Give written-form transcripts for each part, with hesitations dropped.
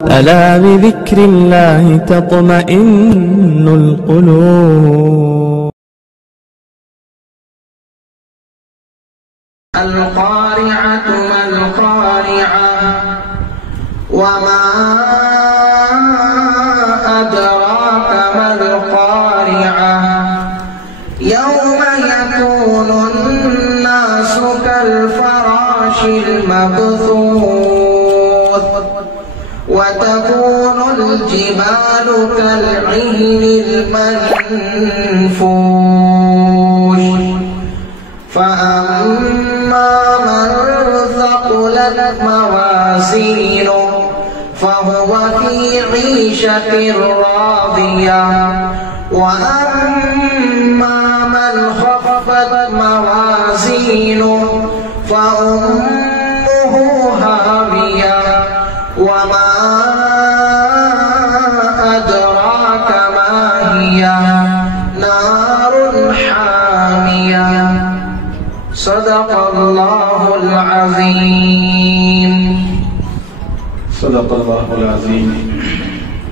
ألا بذكر الله تطمئن القلوب. القارعة ما القارعة وما أدراك ما القارعة يوم يكون الناس كالفراش المبثوث وتكون الجبال كالعهن المنفوش فأما من ثقلت موازينه فهو في عيشة راضية وأما من خفت موازينه فأمه هاوية وما أدراك ما هي نار حامية. صدق الله العظیم. صدق اللہ العظیم.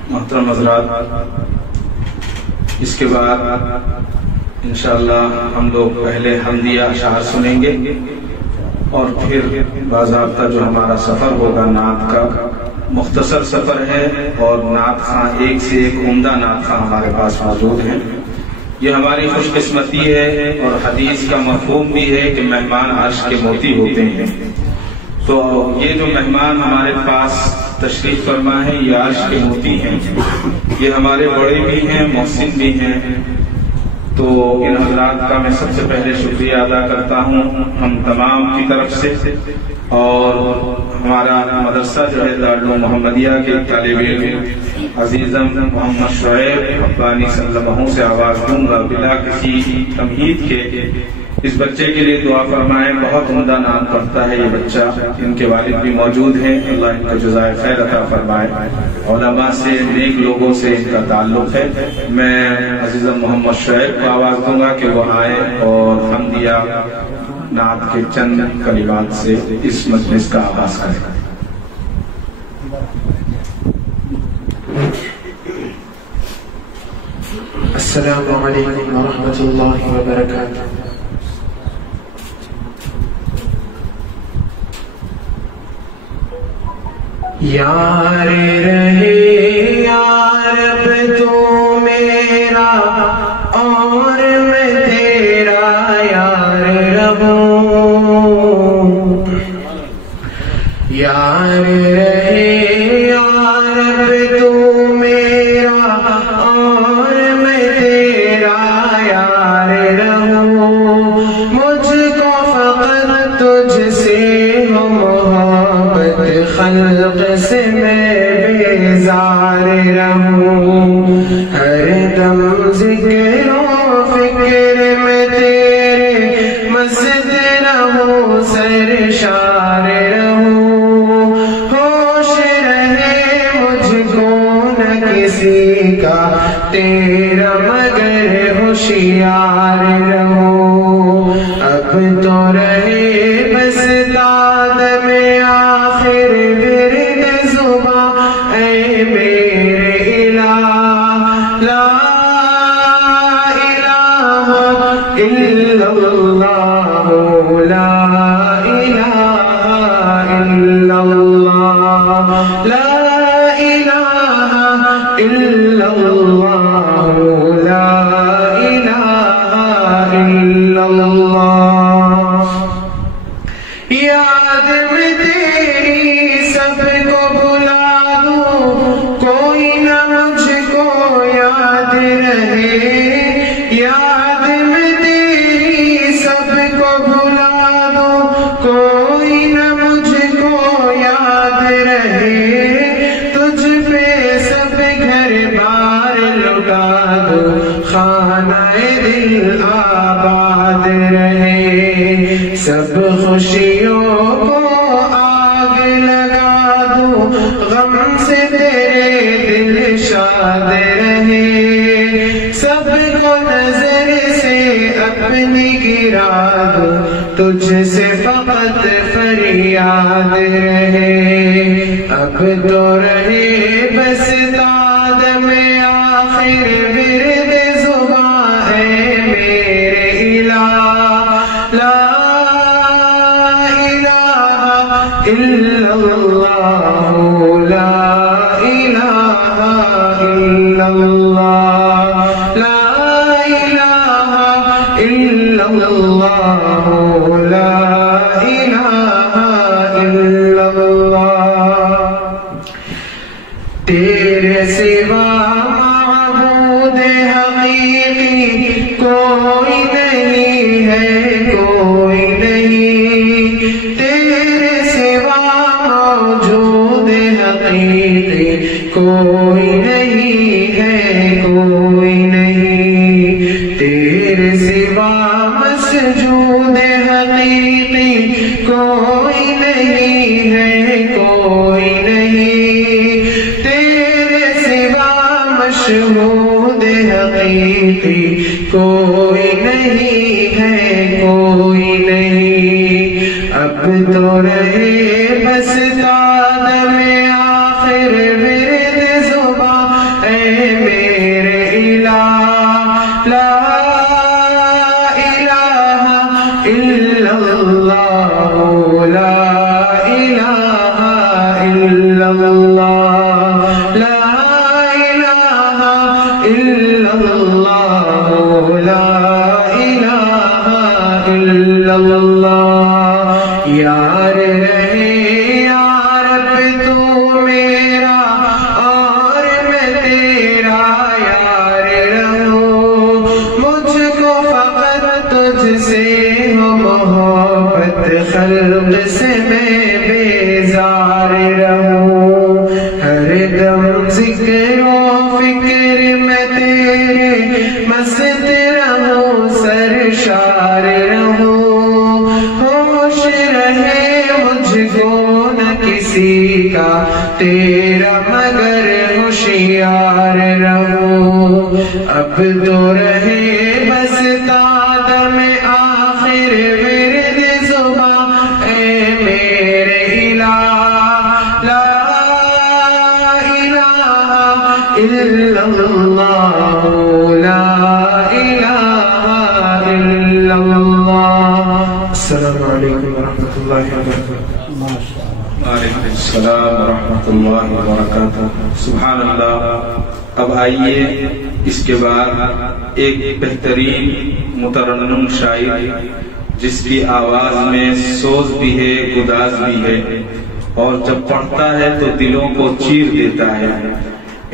محترم حضرات، اس کے بعد انشاءاللہ ہم لوگ پہلے حمدیہ اشعار سنیں گے اور پھر باضابطہ جو ہمارا سفر ہوگا نعت کا مختصر سفر ہے اور نعت خواں ایک سے ایک عمدہ نعت خواں ہمارے پاس موجود ہیں. یہ ہماری خوش قسمتی ہے اور حدیث کا مفہوم بھی ہے کہ مہمان عرش کے موتی ہوتے ہیں. تو یہ جو مہمان ہمارے پاس تشریف فرما ہے یہ عرش کے موتی ہیں. یہ ہمارے بڑے بھی ہیں، محسن بھی ہیں. تو ان حضرات کا میں سب سے پہلے شکریہ ادا کرتا ہوں ہم تمام کی طرف سے، اور ہمارا مدرسہ جو ہے دارالعلوم محمدیہ کے طالب علم عزیزم محمد شعیب حقانی صلی اللہ علیہ وسلم سے آواز دوں گا بلا کسی تمہید کے. اس بچے کے لیے دعا فرمائیں، بہت عمدہ نام پڑھتا ہے یہ بچہ. ان کے والد بھی موجود ہیں، اللہ ان کو جزائے خیر عطا فرمائے. علماء سے، نیک لوگوں سے ان کا تعلق ہے. میں عزیزم محمد شعیب کو آواز دوں گا کہ وہ آئے اور حمدیہ نعت کے چند کلمات سے اس مجلس کا آغاز کریں. السلام علیکم ورحمۃ اللہ وبرکاتہ. یار رہے یا رب تو میرا اور میں تیرا یار رہوں. یار رہے یا رب تو میرا اور میں تیرا یار رہوں. مجھ کو فقط تجھ سے ہو محبت، خلق سے میں بیزار رہوں. ہر دم ذکر و فکر میں تیرے مست رہوں، سرشار رہوں. ہوش رہے مجھ کو نہ کسی کا تیرا مگر ہوشیار رہوں. اب تو رہے بس داد میں آخر ورد زباں اے میرے الہ. لا الہ الا اللہ، لا الہ الا اللہ، لا الہ الا اللہ، لا الہ الا اللہ. یاد میں تیری سب کو بلا دوں، کوئی نہ مجھ کو یاد رہے. یاد میں تیری سب کو بلا دوں، کوئی نہ مجھ کو یاد رہے. تجھ پہ سب گھر بار لٹا دوں، خانہ دل آباد رہے. سب خوشیوں کو آگ لگا دوں، غم سے تیرے دل شاد رہے. سب کو نظر سے اپنی گرا دوں، تجھ سے فقط فریاد رہے. اب تو رہے تیرے سوا معبود حقیقی کوئی نہیں ہے، کوئی نہیں، تیرے سوا موجود حقیقی کوئی نہیں ہے، کوئی نہیں، تیرے سوا مسجود حقیقی کوئی نہیں ہے، کوئی نہیں، تیرے سوا مشہود حقیقی کوئی نہیں ہے، کوئی نہیں، اب تو رہے بس دم آخر ورد زباں اے میرے الہ، لا الہ الا اللہ، لا الہ الا اللہ، لا الہ الا اللہ، لا الہ الا اللہ، یار رہے یا رب تو میرا اور میں تیرا یار رہوں، مجھ کو فقط تجھ سے ہو محبت، خلق سے میں بیزار رہوں، ہر دم ذکر و فکر میں تیرے مست رہوں، سرشار رہوں، ہوش رہے مجھ کو نہ کسی کا تیرا مگر ہوشیار رہوں، اب تو رہے بس دم آخر ورد زباں اے میرے الہ، لا الہ الا اللہ، لا الہ الا اللہ۔ السلام علیکم ورحمۃ اللہ وبرکاتہ۔ وعلیکم السلام ورحمۃ اللہ وبرکاتہ۔ سبحان اللہ۔ اب آئیے اس کے بعد ایک بہترین مترنم شاعر جس کی آواز میں سوز بھی ہے، گداز بھی ہے، اور جب پڑھتا ہے تو دلوں کو چیر دیتا ہے،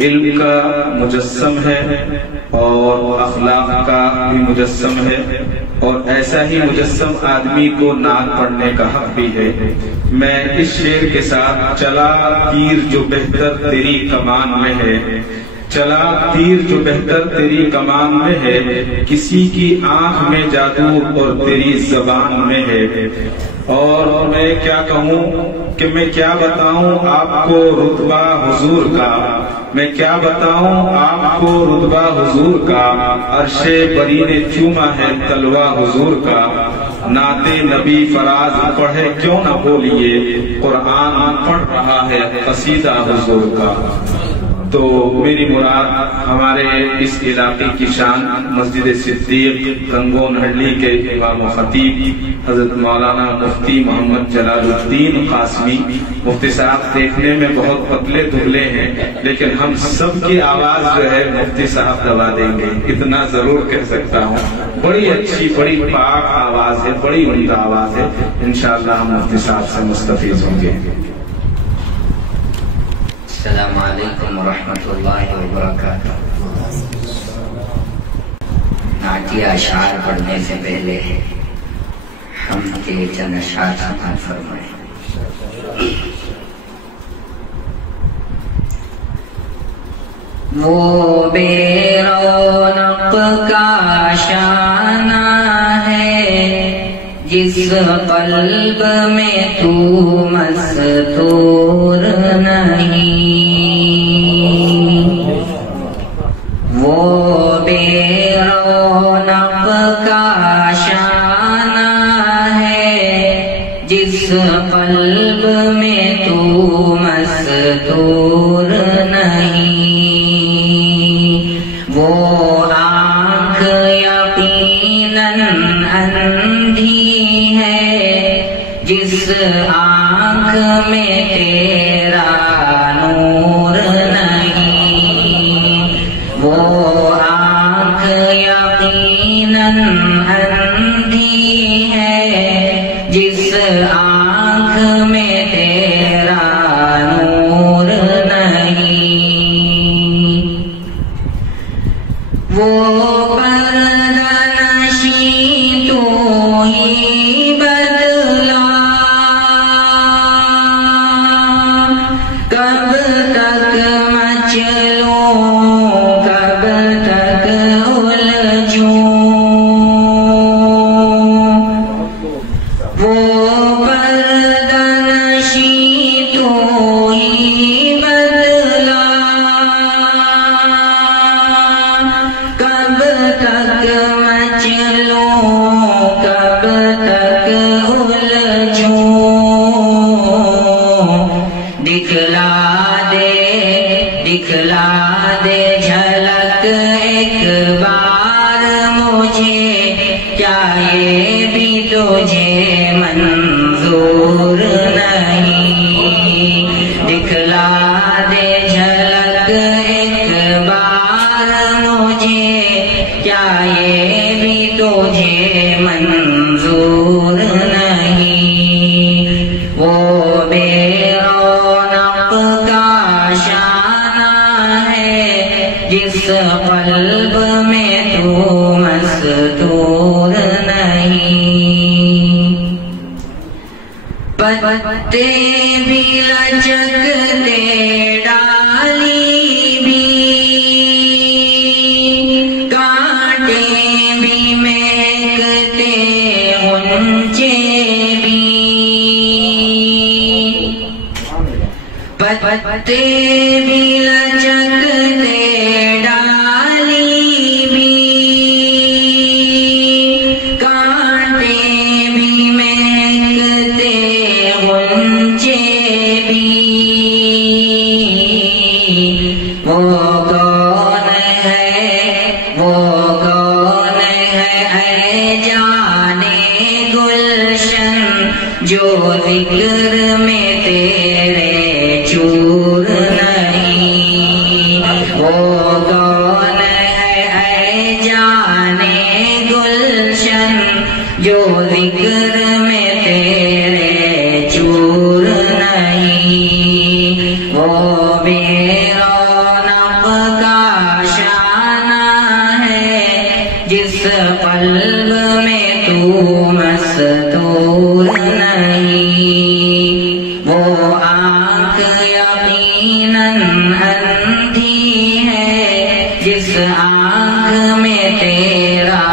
علم کا مجسم ہے اور اخلاق کا بھی مجسم ہے، اور ایسا ہی مجسم آدمی کو نعت پڑھنے کا حق بھی ہے۔ میں اس شعر کے ساتھ چلا تیر جو بہتر تیری کمان میں ہے، چلا تیر جو بہتر تیری کمان میں ہے، کسی کی آنکھ میں جادو اور تیری زبان میں ہے، اور میں کیا کہوں کہ میں کیا بتاؤں آپ کو رتبہ حضور کا، میں کیا بتاؤں آپ کو رتبہ حضور کا، عرش بری نے چوما ہے تلوہ حضور کا، نعت نبی فراز پڑھے کیوں نہ بولیے، قرآن پڑھ رہا ہے قصیدہ حضور کا۔ تو میری مراد ہمارے اس علاقے کی شان مسجد صدیق گنگون ہڈلی کے امام و خطیب حضرت مولانا مفتی محمد جلال الدین قاسمی مفتی صاحب دیکھنے میں بہت پتلے دبلے ہیں، لیکن ہم سب کی آواز جو ہے مفتی صاحب دبا دیں گے، اتنا ضرور کہہ سکتا ہوں۔ بڑی اچھی، بڑی پاک آواز ہے، بڑی عمدہ آواز ہے، انشاءاللہ ہم مفتی صاحب سے مستفیض ہوں گے۔ السلام علیکم ورحمۃ اللہ وبرکاتہ۔ نعتیہ اشعار پڑھنے سے پہلے ہم کے چند اشعار سماعت فرمائیں۔ وہ بے رونق کا شانہ ہے جس قلب میں تو مستور نہیں، وہ بے رونق کا شانہ ہے جس قلب میں تو مستور نہیں، وہ آنکھ یقیناً اندھی ہے جس آنکھ میں دکھلا دے جھلک ایک بار مجھے، کیا یہ بھی تجھے منظور نہیں؟ دکھلا دے جھلک ایک بار مجھے، کیا یہ بھی تجھے منظور نہیں؟ وہ بے رونق کا شانہ ہے جس قلب میں تو مستور نہیں۔ پتے بھی لچکتے ڈالی بھی، کانٹے بھی مہکتے غنچے بھی، پتے بھی لچکتے ڈالی بھی، کانٹے بھی مہکتے غنچے بھی، وہ کون ہے، وہ کون ہے اے جانے گلشن، جو ذکر میں تیرے چور نہیں؟ وہ کون ہے اے جانے گلشن، جو ذکر میں تیرے چور نہیں؟ وہ بے رونق کا شانہ ہے جس قلب میں تو مستور نہیں۔ وہ آنکھ یقیناً اندھی ہے جس آنکھ میں تیرا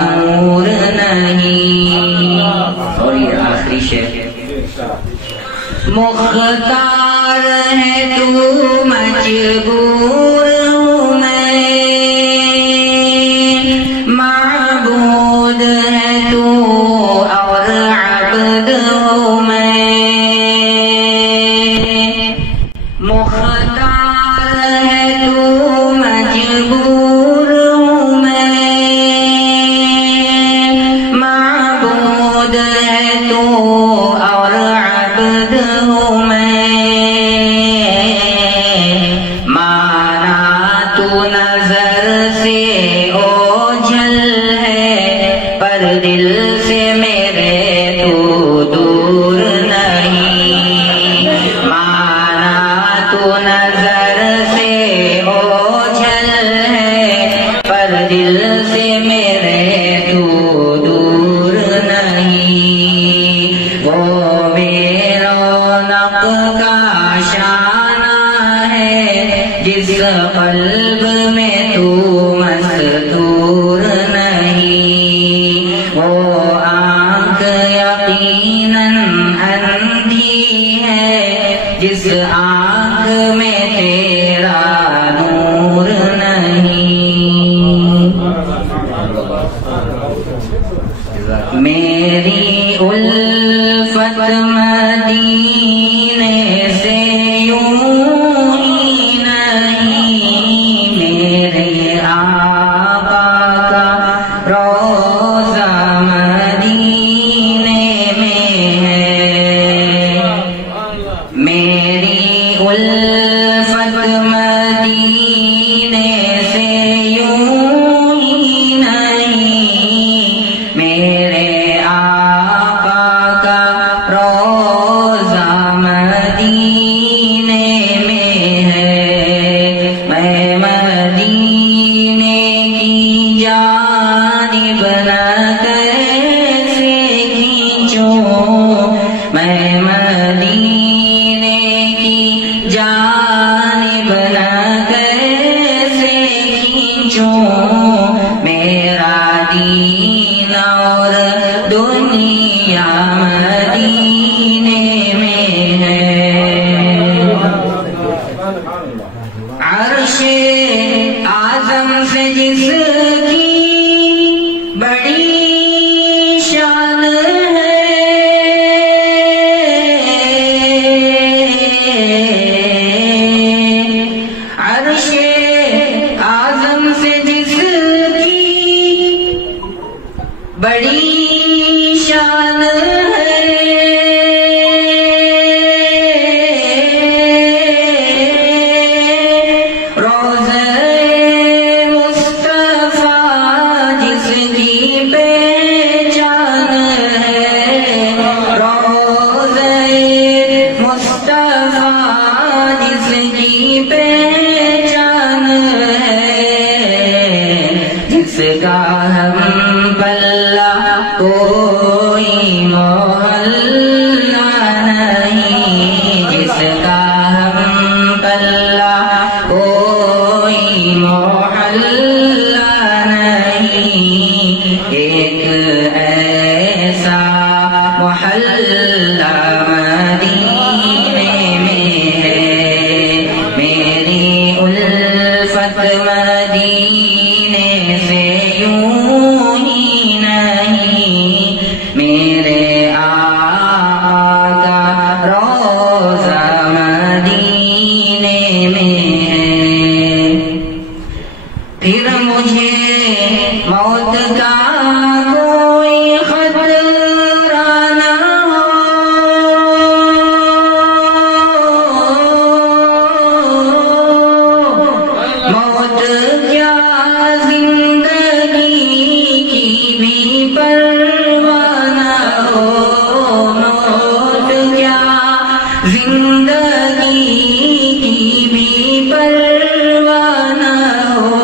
نور نہیں۔ اور یہ آخری شعر، مختار ہے تو مجبور ہوں میں، معبود ہے تو اور عبد ہوں میں، مختار ہے تو مجبور ہوں میں، معبود ہے تو اور عبد ہوں میں، مانا تو نظر سے اوجھل ہے، پر دل سے میرے تو دور نہیں۔ مانا تو نظر سے اوجھل ہے، پر دل سے میرے تو دور نہیں۔ وہ بے رونق کا شانہ ہے جس قلب میں تو مستور نہیں۔ وہ آنکھ یقیناً اندھی ہے جس آنکھ میں تیرا نور نہیں۔ میری الفت مدینے سے یوں ہی نہیں، میرے آقا کا روضہ مدینے میں ہے۔ میری الفت مدینے سے یوں ہی نہیں، میرے آقا کا روضہ مدینے میں ہے۔ میں مدینے کی جانب نہ کیسے کھینچوں، میں مدینے کی جانب نہ کیسے کھینچوں، میرا دین اور دنیا مدینے میں ہے۔ عرش اعظم سے جس کی بڑی شان ہے، کا ہم پلہ کوئی محلہ نہیں، جس کا ہم پلہ کوئی محلہ نہیں، ایک ایسا محلہ مدینے میں ہے، میری الفت مدینے سے یوں ہی نہیں، میرے آقا کا روضہ مدینے میں ہے۔ پھر مجھے موت کا کوئی خطرہ نہ ہو، موت کیا زندگی کی بھی پرواہ نہ ہو، موت کیا زندگی کی بھی پرواہ نہ ہو،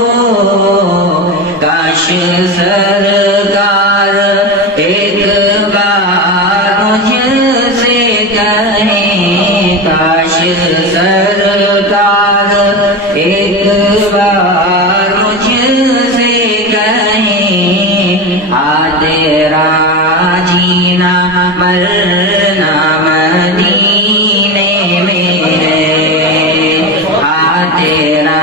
کاش سرکار ایک بار مجھ سے کہیں، کاش سرکار ایک بار مجھ سے کہیں، آ تیرا جینا مرنا مدینے میں ہے، آ تیرا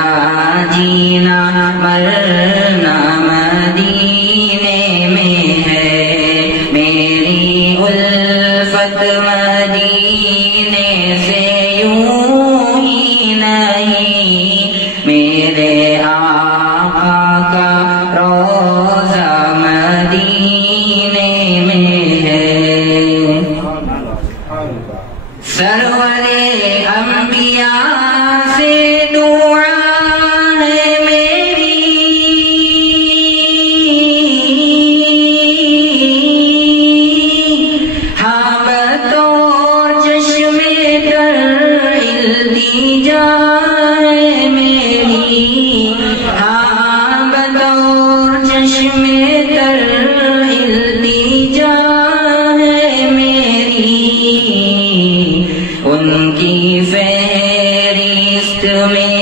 جینا مرنا مدینے میں ہے، میری الفت مدینے سے یوں ہی نہیں، میرے آقا کا روضہ مدینے میں ہے۔ سرور انبیاء سے دعا ہے میری، ہاں بطور چشم تر التجا ہے میری، ہاں بطور چشم تر التجا ہے میری، ان کی فہرست میں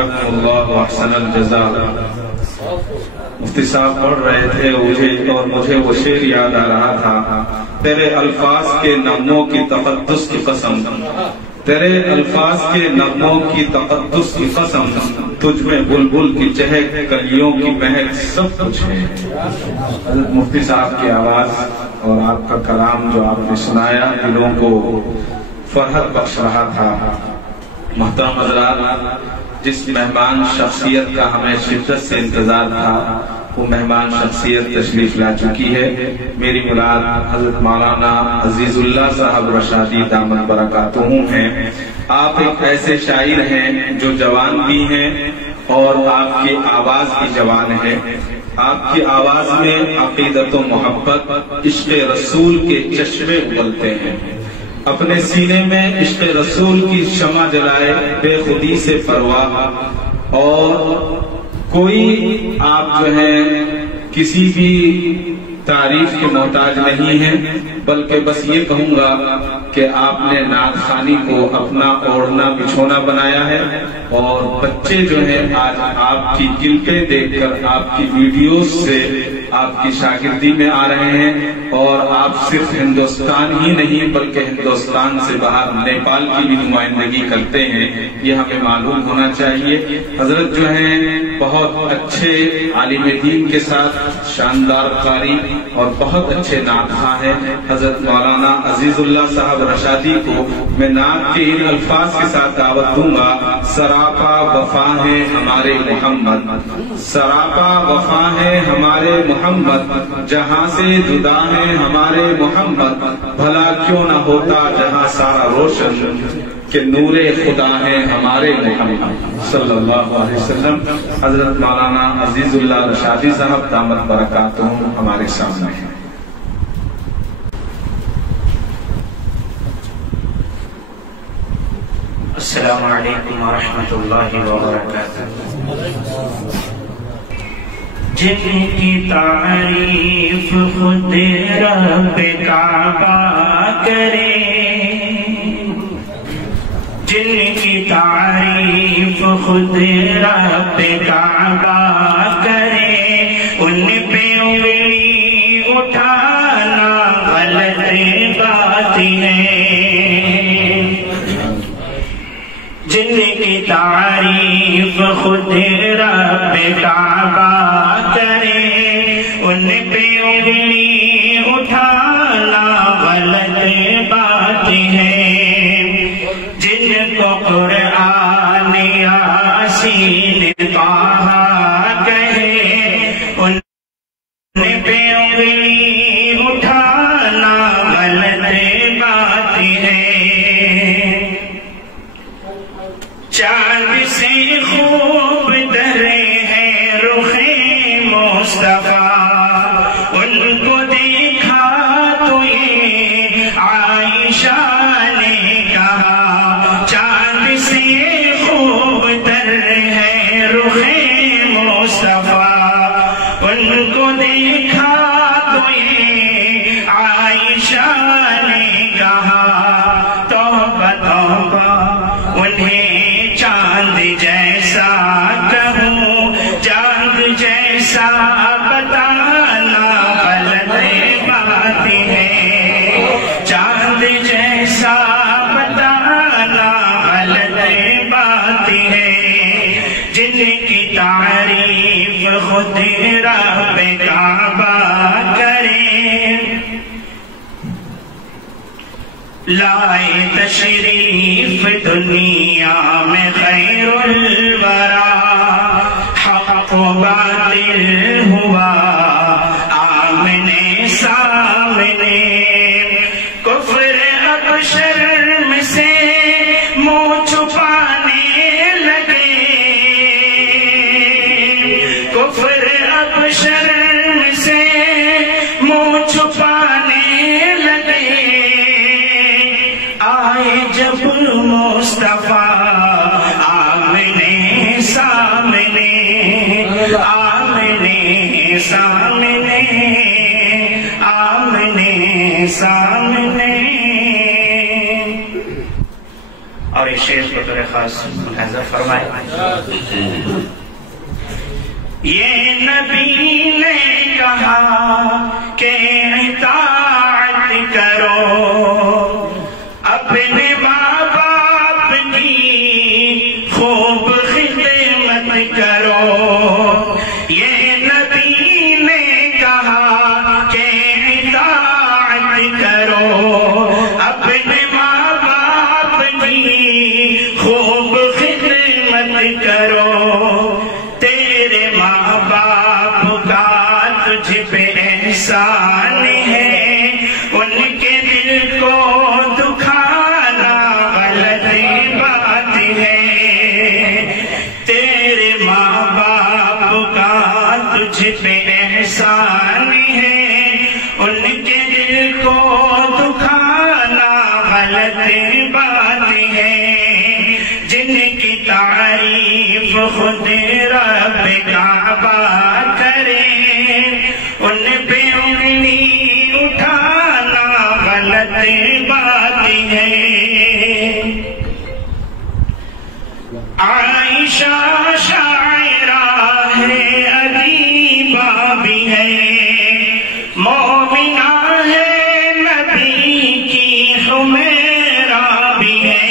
جزاکم اللہ احسن الجزاء۔ مفتی صاحب پڑھ رہے تھے اور مجھے وہ شعر یاد آ رہا تھا، تیرے الفاظ کے نغموں کی تقدس کی قسم، تیرے الفاظ کے نغموں کی تقدس کی قسم، تجھ میں بلبل کی چہک کلیوں کی مہک سب کچھ ہے۔ حضرت مفتی صاحب کی آواز اور آپ کا کلام جو آپ نے سنایا دلوں کو فرحت بخش رہا تھا۔ محترم حضرات، جس مہمان شخصیت کا ہمیں شدت سے انتظار تھا وہ مہمان شخصیت تشریف لا چکی ہے۔ میری مراد حضرت مولانا عزیز اللہ صاحب رشادی دامت برکاتہم ہیں۔ آپ ایک ایسے شاعر ہیں جو جوان بھی ہیں اور آپ کی آواز بھی جوان ہے۔ آپ کی آواز میں عقیدت و محبت، عشق رسول کے چشمے ابلتے ہیں۔ اپنے سینے میں عشق رسول کی شمع جلائے بے خودی سے پرواہ، اور کوئی آپ جو ہے کسی بھی تعریف کے محتاج نہیں ہے، بلکہ بس یہ کہوں گا کہ آپ نے نعت خوانی کو اپنا اوڑھنا بچھونا بنایا ہے، اور بچے جو ہیں آج آپ کی کلپیں دیکھ کر آپ کی ویڈیوز سے آپ کی شاگردی میں آ رہے ہیں، اور آپ صرف ہندوستان ہی نہیں بلکہ ہندوستان سے باہر نیپال کی بھی نمائندگی کرتے ہیں، یہ ہمیں معلوم ہونا چاہیے۔ حضرت جو ہیں بہت اچھے عالم دین کے ساتھ شاندار قاری اور بہت اچھے نعت خواں ہیں۔ حضرت مولانا عزیز اللہ صاحب رشادی کو میں نعت کے ان الفاظ کے ساتھ دعوت دوں گا۔ سراپا وفا ہے ہمارے محمد، سراپا وفا ہے ہمارے محمد، جہاں سے جدا ہے ہمارے محمد، بھلا کیوں نہ ہوتا جہاں سارا روشن، کہ نور خدا ہے ہمارے محمد صلی اللہ علیہ وسلم۔ حضرت مولانا عزیز اللہ رشادی صاحب دامت برکاتہم ہمارے سامنے ہیں۔ السلام علیکم ورحمۃ اللہ وبرکاتہ۔ جن کی تعریف خود رب کعبہ کرے، جن کی تعریف خود رب کعبہ کرے، ان پہ انگلی اٹھانا غلط بات ہے۔ جن کی تعریف خود رب کعبہ کرے، ان پہ انگلی اٹھانا غلط بات ہے۔ جن کو قرآن یاسین طٰہٰ کہے، ان پہ انگلی اٹھانا غلط بات ہے۔ چاند سے خوب درے ہیں رخ مصطفیٰ، ان کو دیکھا تو یہ عائشہ نے کہا، چاند سے خوب در ہے رخ مصطفیٰ، ان کو دیکھا تو یہ عائشہ نے کہا، توبہ توبہ انہیں چاند جیسا کہوں، چاند جیسا بتانا غلط بات ہے، چاند جیسا بتانا غلط بات ہے۔ جن کی تعریف خود رب کعبہ کرے، لائے تشریف دنیا میں خیر الورا، حق و باطل ہوا آمنے سامنے، کفر اب شرم سے منہ چھپانے لگے، کفر اب شرم سے منہ چھپانے لگے، آئے جب مصطفیٰ آمنے سامنے، آمنے سامنے، آمنے سامنے۔ اور شیخ بطور خاص ملاحظہ فرمائے. یہ نبی نے کہا کہ اطاعت کرو، اپنے ماں باپ کی خوب خدمت کرو. یہ نبی نے کہا کہ اطاعت کرو، اپنے ماں باپ کی خوب خدمت کرو. تیرے ماں باپ کا تجھ پہ احسان ہے، ان کے دل کو دکھانا غلط بات ہے. تیرے ماں باپ کا تجھ پہ احسان ہے، ان کے دل کو دکھانا غلط بات ہے. جن کی تعریف خود رب کعبہ کرے، ان پہ انگلی اٹھانا غلط بات ہے. عائشہ شاعرہ ہے، ادیبہ بھی ہے، مومنہ ہے، نبی کی حمیرہ بھی ہے.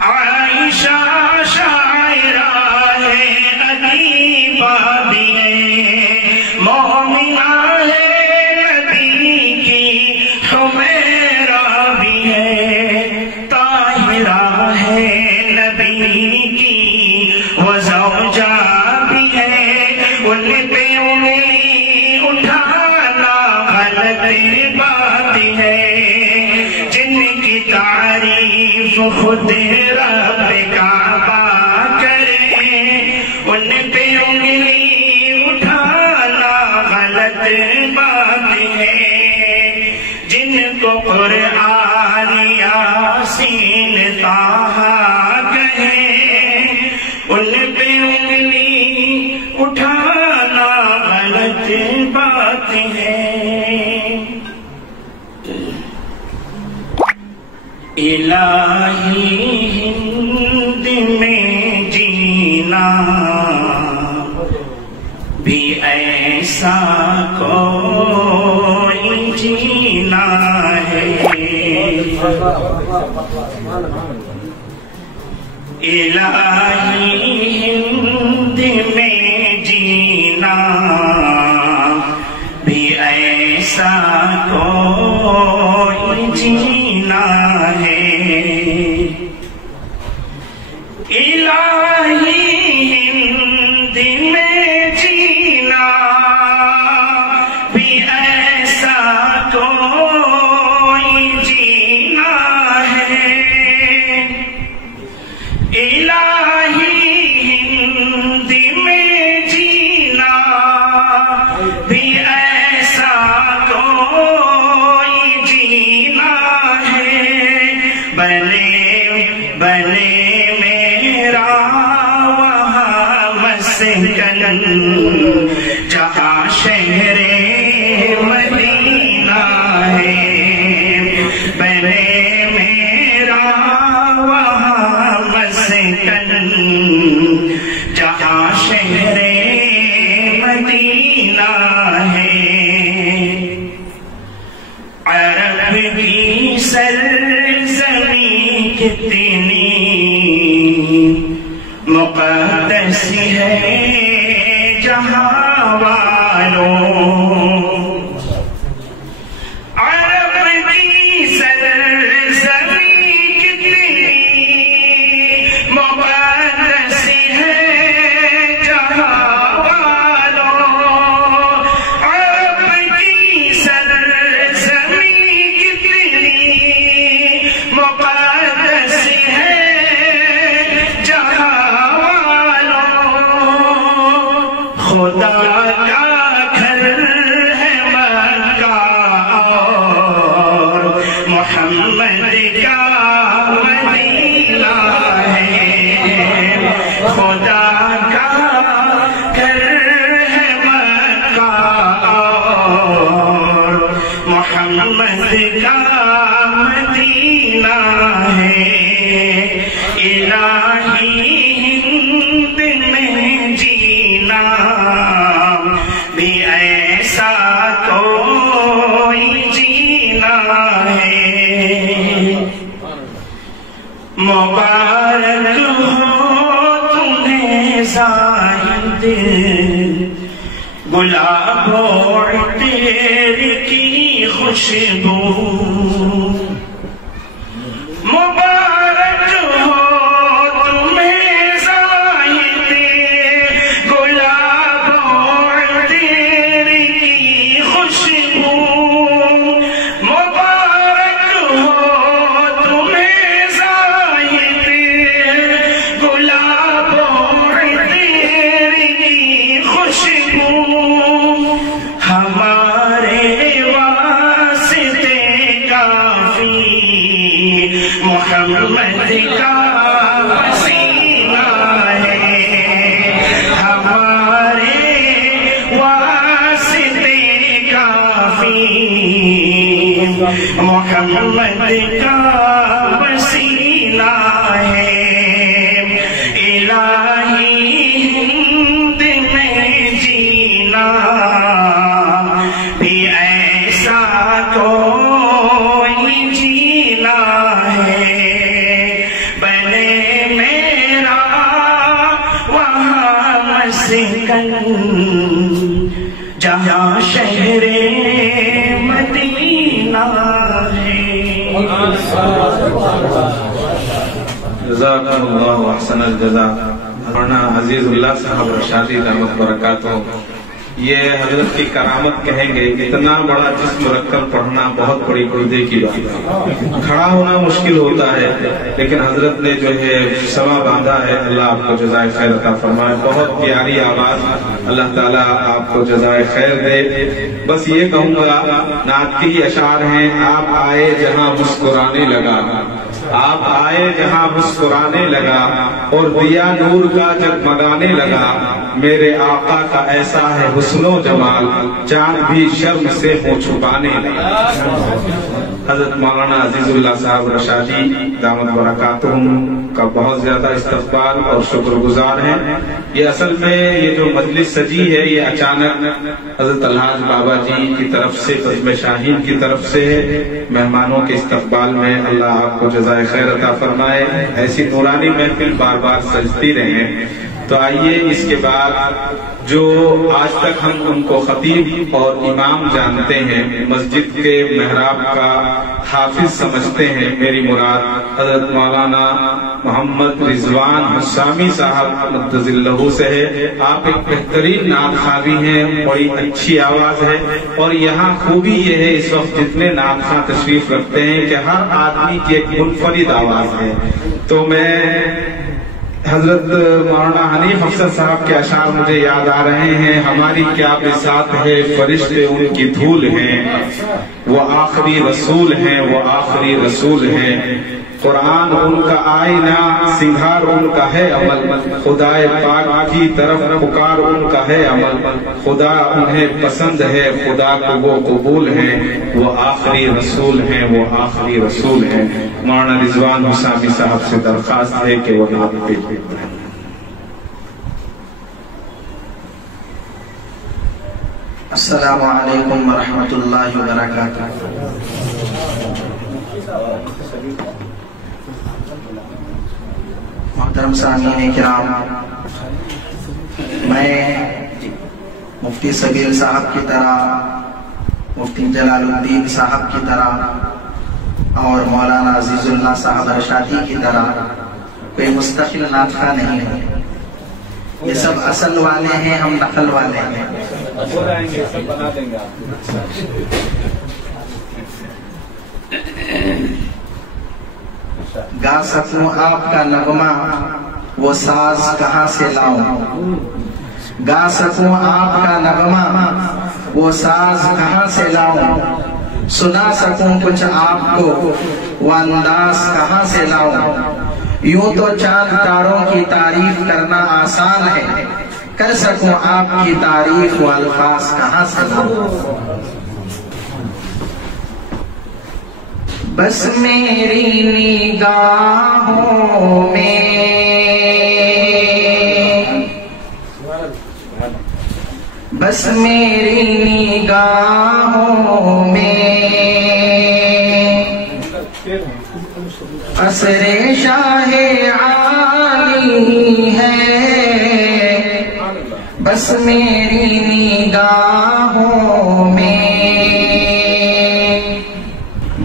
عائشہ شاعرہ ہے، ادیبہ بھی ہے، مومنہ ہے، نبی کی حمیرہ بھی ہے. طاہرہ ہے، نبی کی وہ زوجہ بھی ہے، ان پہ انگلی اٹھانا غلط بات ہے. جن کی تعریف خود رب کعبہ کرے، ان پہ انگلی اٹھانا غلط بات ہے. جن کو قرآن یاسین طٰہٰ کہے، ان پہ انگلی اٹھانا غلط بات ہے. الہی ہند میں جینا بھی ایسا کوئی جینا ہے. الہی ہند میں جینا بھی ایسا کوئی جینا ہے. الہی ہند میں جینا بھی ایسا کوئی جینا ہے. الہی ہند میں جینا بھی ایسا کوئی جینا ہے. بنے میرا وہاں مسکن جہاں شہر مدینہ ہے. بنے میرا وہاں مسکن جہاں شہر مدینہ ہے. عرب کی سرزمین کتنی مقدس ہے جہاں والوں. عرب کی سرزمین کتنی مقدس ہے جہاں والوں. عرب کی سرزمین کتنی مقدس ہے جہاں والوں. کا مدینہ ہے الہی ہند میں جینا بھی ایسا کوئی جینا ہے مبارک ہو تمہیں زاہد گلاب و عطر کی خوشبو مبارک ہو تمہیں زاہد گلاب و عطر کی خوشبو مبارک ہو تمہیں زاہد گلاب و عطر کی خوشبو ہمارے واسطے کافی محمد کا پسینہ ہے ہمارے واسطے کافی محمد کا پسینہ ہے الہی ہند میں جینا بھی ایسا کوئی جینا ہے بنے میرا وہاں مسکن جہاں شہر مدینہ ہے جزاکم اللہ احسن الجزا۔ مولانا عزیز اللہ صاحب رشادی دامت برکاتہ یہ حضرت کی کرامت کہیں گے، اتنا بڑا جسم رکھ کر پڑھنا بہت بڑی گردے کی بات ہے، کھڑا ہونا مشکل ہوتا ہے، لیکن حضرت نے جو ہے سوا باندھا ہے۔ اللہ آپ کو جزائے خیر عطا فرمائے، بہت پیاری آواز، اللہ تعالیٰ آپ کو جزائے خیر دے۔ بس یہ کہوں گا، نعت کے ہی اشعار ہیں، آپ آئے جہاں مسکرانے لگا، آپ آئے جہاں مسکرانے لگا اور دیا نور کا جگمگانے لگا، میرے آقا کا ایسا ہے حسن و جمال، چاند بھی شرم سے منہ چھپانے لگا۔ حضرت مولانا عزیز اللہ صاحب رشادی دامت برکاتہم کا بہت زیادہ استقبال اور شکر گزار ہیں۔ یہ اصل میں یہ جو مجلس سجی ہے یہ اچانک حضرت الحاج بابا جی کی طرف سے، قصب شاہین کی طرف سے مہمانوں کے استقبال میں اللہ آپ کو جزائے خیر عطا فرمائے، ایسی نورانی محفل بار بار سجتی رہیں۔ تو آئیے اس کے بعد جو آج تک ہم ان کو خطیب اور امام جانتے ہیں، مسجد کے محراب کا حافظ سمجھتے ہیں، میری مراد حضرت مولانا محمد رضوان حسامی صاحب مدظ اللہ سے ہے۔ آپ ایک بہترین نعت خواں بھی ہیں، بڑی اچھی آواز ہے، اور یہاں خوبی یہ ہے اس وقت جتنے نعت خواں تشریف رکھتے ہیں کہ ہر آدمی کی ایک منفرد آواز ہے۔ تو میں حضرت مولانا حنیف افضل صاحب کے اشعار مجھے یاد آ رہے ہیں، ہماری کیا بساط ہے فرشتے ان کی دھول ہیں، وہ آخری رسول ہیں، وہ آخری رسول ہیں، قرآن ان کا آئینہ سنگھار ان کا ہے عمل، خدائے پاک کی طرف پکار ان کا ہے عمل، خدا انہیں پسند ہے، خدا کو وہ قبول ہیں، وہ آخری رسول ہیں، وہ آخری رسول ہیں۔ مولانا رضوان حسامی صاحب سے درخواست ہے کہ وہ نعت پیش کریں۔ السلام علیکم ورحمۃ اللہ وبرکاتہ۔ محترم سامعین کرام، میں مفتی سبیل صاحب کی طرح، مفتی جلال الدین صاحب کی طرح اور مولانا عزیز اللہ صاحب رشادی کی طرح کوئی مستقل نعت خواں نہیں ہے، یہ سب اصل والے ہیں، ہم نقل والے ہیں۔ گا سکوں آپ کا نغمہ وہ ساز کہاں سے لاؤں، گا سکوں آپ کا نغمہ وہ ساز کہاں سے لاؤں، سنا سکوں کچھ آپ کو وہ انداز کہاں سے لاؤں، یوں تو چاند تاروں کی تعریف کرنا آسان ہے، کر سکوں آپ کی تعریف و الفاظ کہاں سے لاؤں۔ بس میری نگاہوں میں، بس میری نگاہوں میں عصر شاہ عالی ہے، بس میری نگاہوں میں،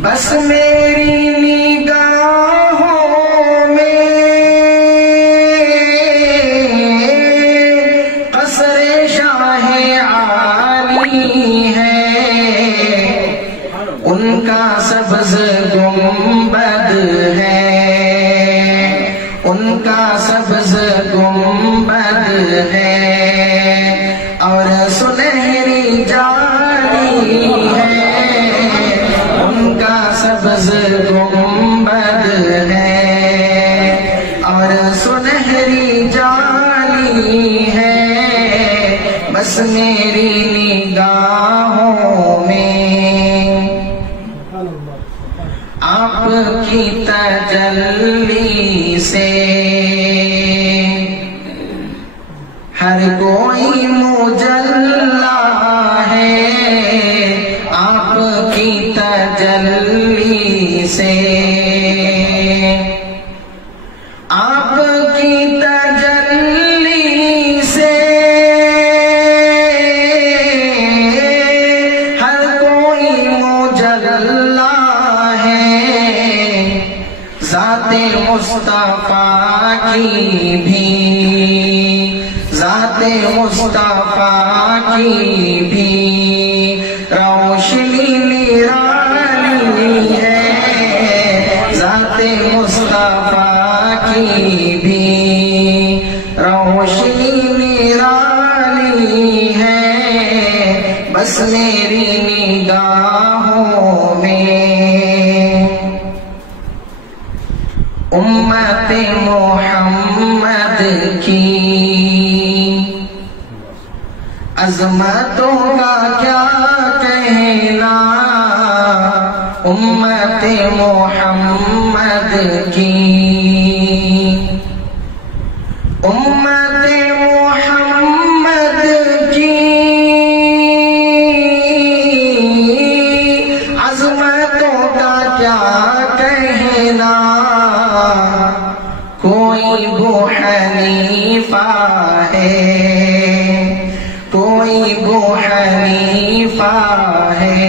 بس میری نگاہوں میں عصر شاہ عالی ہے، ان کا سبز گنبد ہے، ان کا سبز گنبد ہے، اور سنہری جالی ہے، ان کا سبز گنبد ہے، اور سنہری جالی ہے، بس میری نگاہوں میں آپ کی تجلی سے ہر کوئی مجلا ہے، آپ کی تجلی سے، آپ کی تجلی سے ہر کوئی مجلا ہے، ذات مصطفیٰ کی بھی، ذات مصطفیٰ کی بھی روشنی نرالی ہے، ذات مصطفیٰ کی بھی روشنی نرالی ہے، بس میری نگاہوں میں امت محمد کی عظمتوں کا کیا کہنا، امت محمد کی، امت محمد کی عظمتوں کا کیا کہنا، کوئی ابو حنیفہ ہے، کوئی ابو حنیفہ ہے،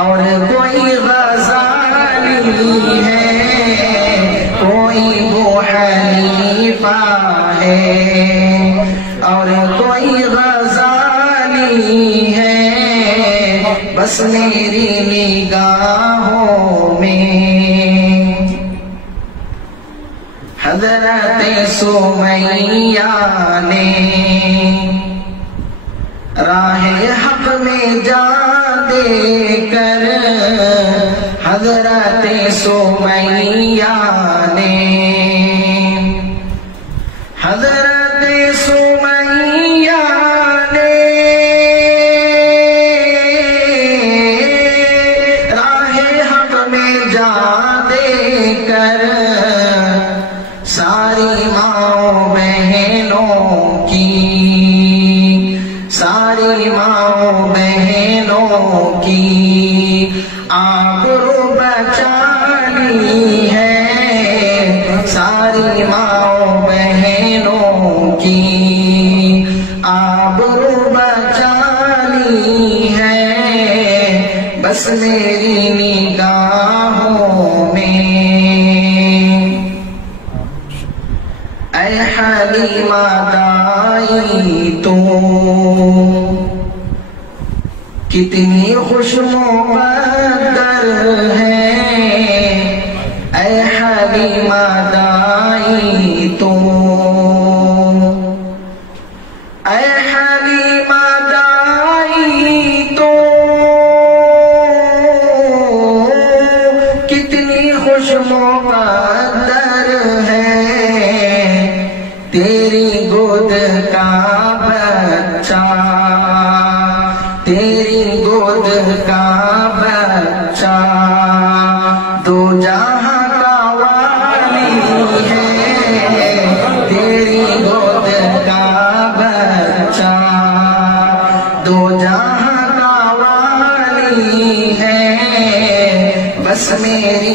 اور کوئی غزالی ہے، کوئی ابو حنیفہ ہے، اور کوئی غزالی ہے، بس میری نگاہوں میں حضرت سمیہ نے راہ حق میں جان دے کر، حضرت سمیہ نے، حضرت سمیہ نے راہ حق میں جان دے کر ساری ماں بہنوں کی، ساری ماں بہنوں کی آبرو بچالی ہے، ساری ماں بہنوں کی آبرو بچالی ہے، بس میری نگاہوں میں اے حلیمہ دائی تو کتنی خوش مقدر ہے، اے حلیمہ دائی تو، اے حلیمہ دائی تو کتنی خوش مقدر ہے، تیری گود کا بچہ، تیری گود کا بچہ بس میری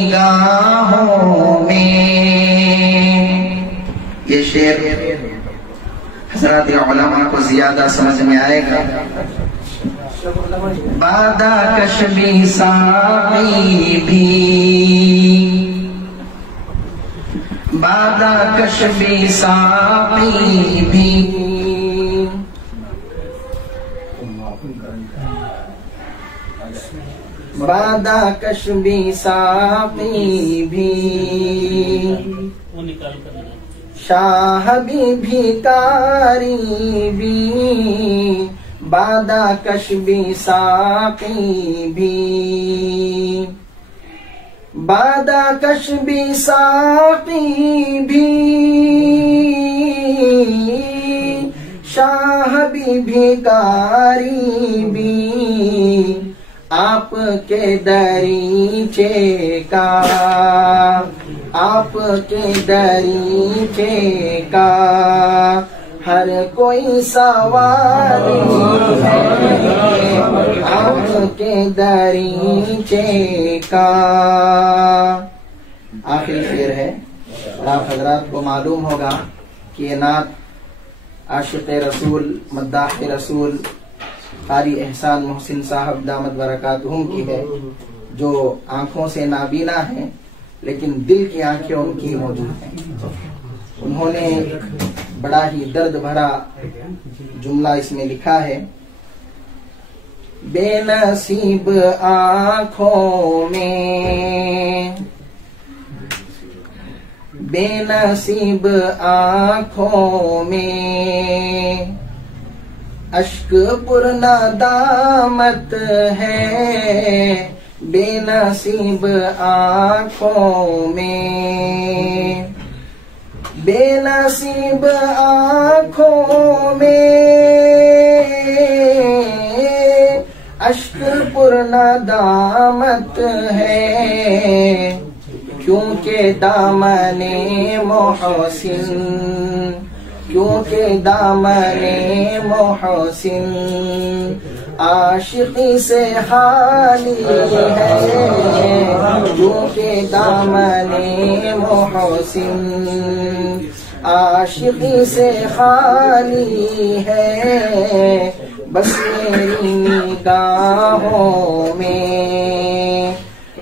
نگاہوں میں. یہ شعر حضرات علماء کو زیادہ سمجھ میں آئے گا. بادہ کش بھی ساقی بھی، بادہ کش بھی ساقی بھی، بادہ کش بھی ساقی بھی، شاہ بھی بھیکاری بھی، بادہ کش بھی ساقی بھی، بادہ کش بھی ساقی بھی، شاہ بھی بھیکاری بھی، آپ کے دریچے کا، آپ کے دریچے کا ہر کوئی سواری ہے، آپ کے دریچے کا. آخری شعر ہے. آپ حضرات کو معلوم ہوگا کہ یہ نعت عاشق رسول، مداح رسول قاری احسان محسن صاحب دامت برکاتہم کی ہے، جو آنکھوں سے نابینا ہیں لیکن دل کی آنکھیں ان کی موجود ہیں. انہوں نے بڑا ہی درد بھرا جملہ اس میں لکھا ہے. بے نصیب آنکھوں میں، بے نصیب آنکھوں میں اشک پر ندامت ہے، بے نصیب آنکھوں میں، بے نصیب آنکھوں میں اشک پر ندامت ہے، کیونکہ دامن محسن، کیونکہ دامن محسن عاشقی سے خالی ہے، کیونکہ دامن محسن عاشقی سے خالی ہے. بس میری نگاہوں میں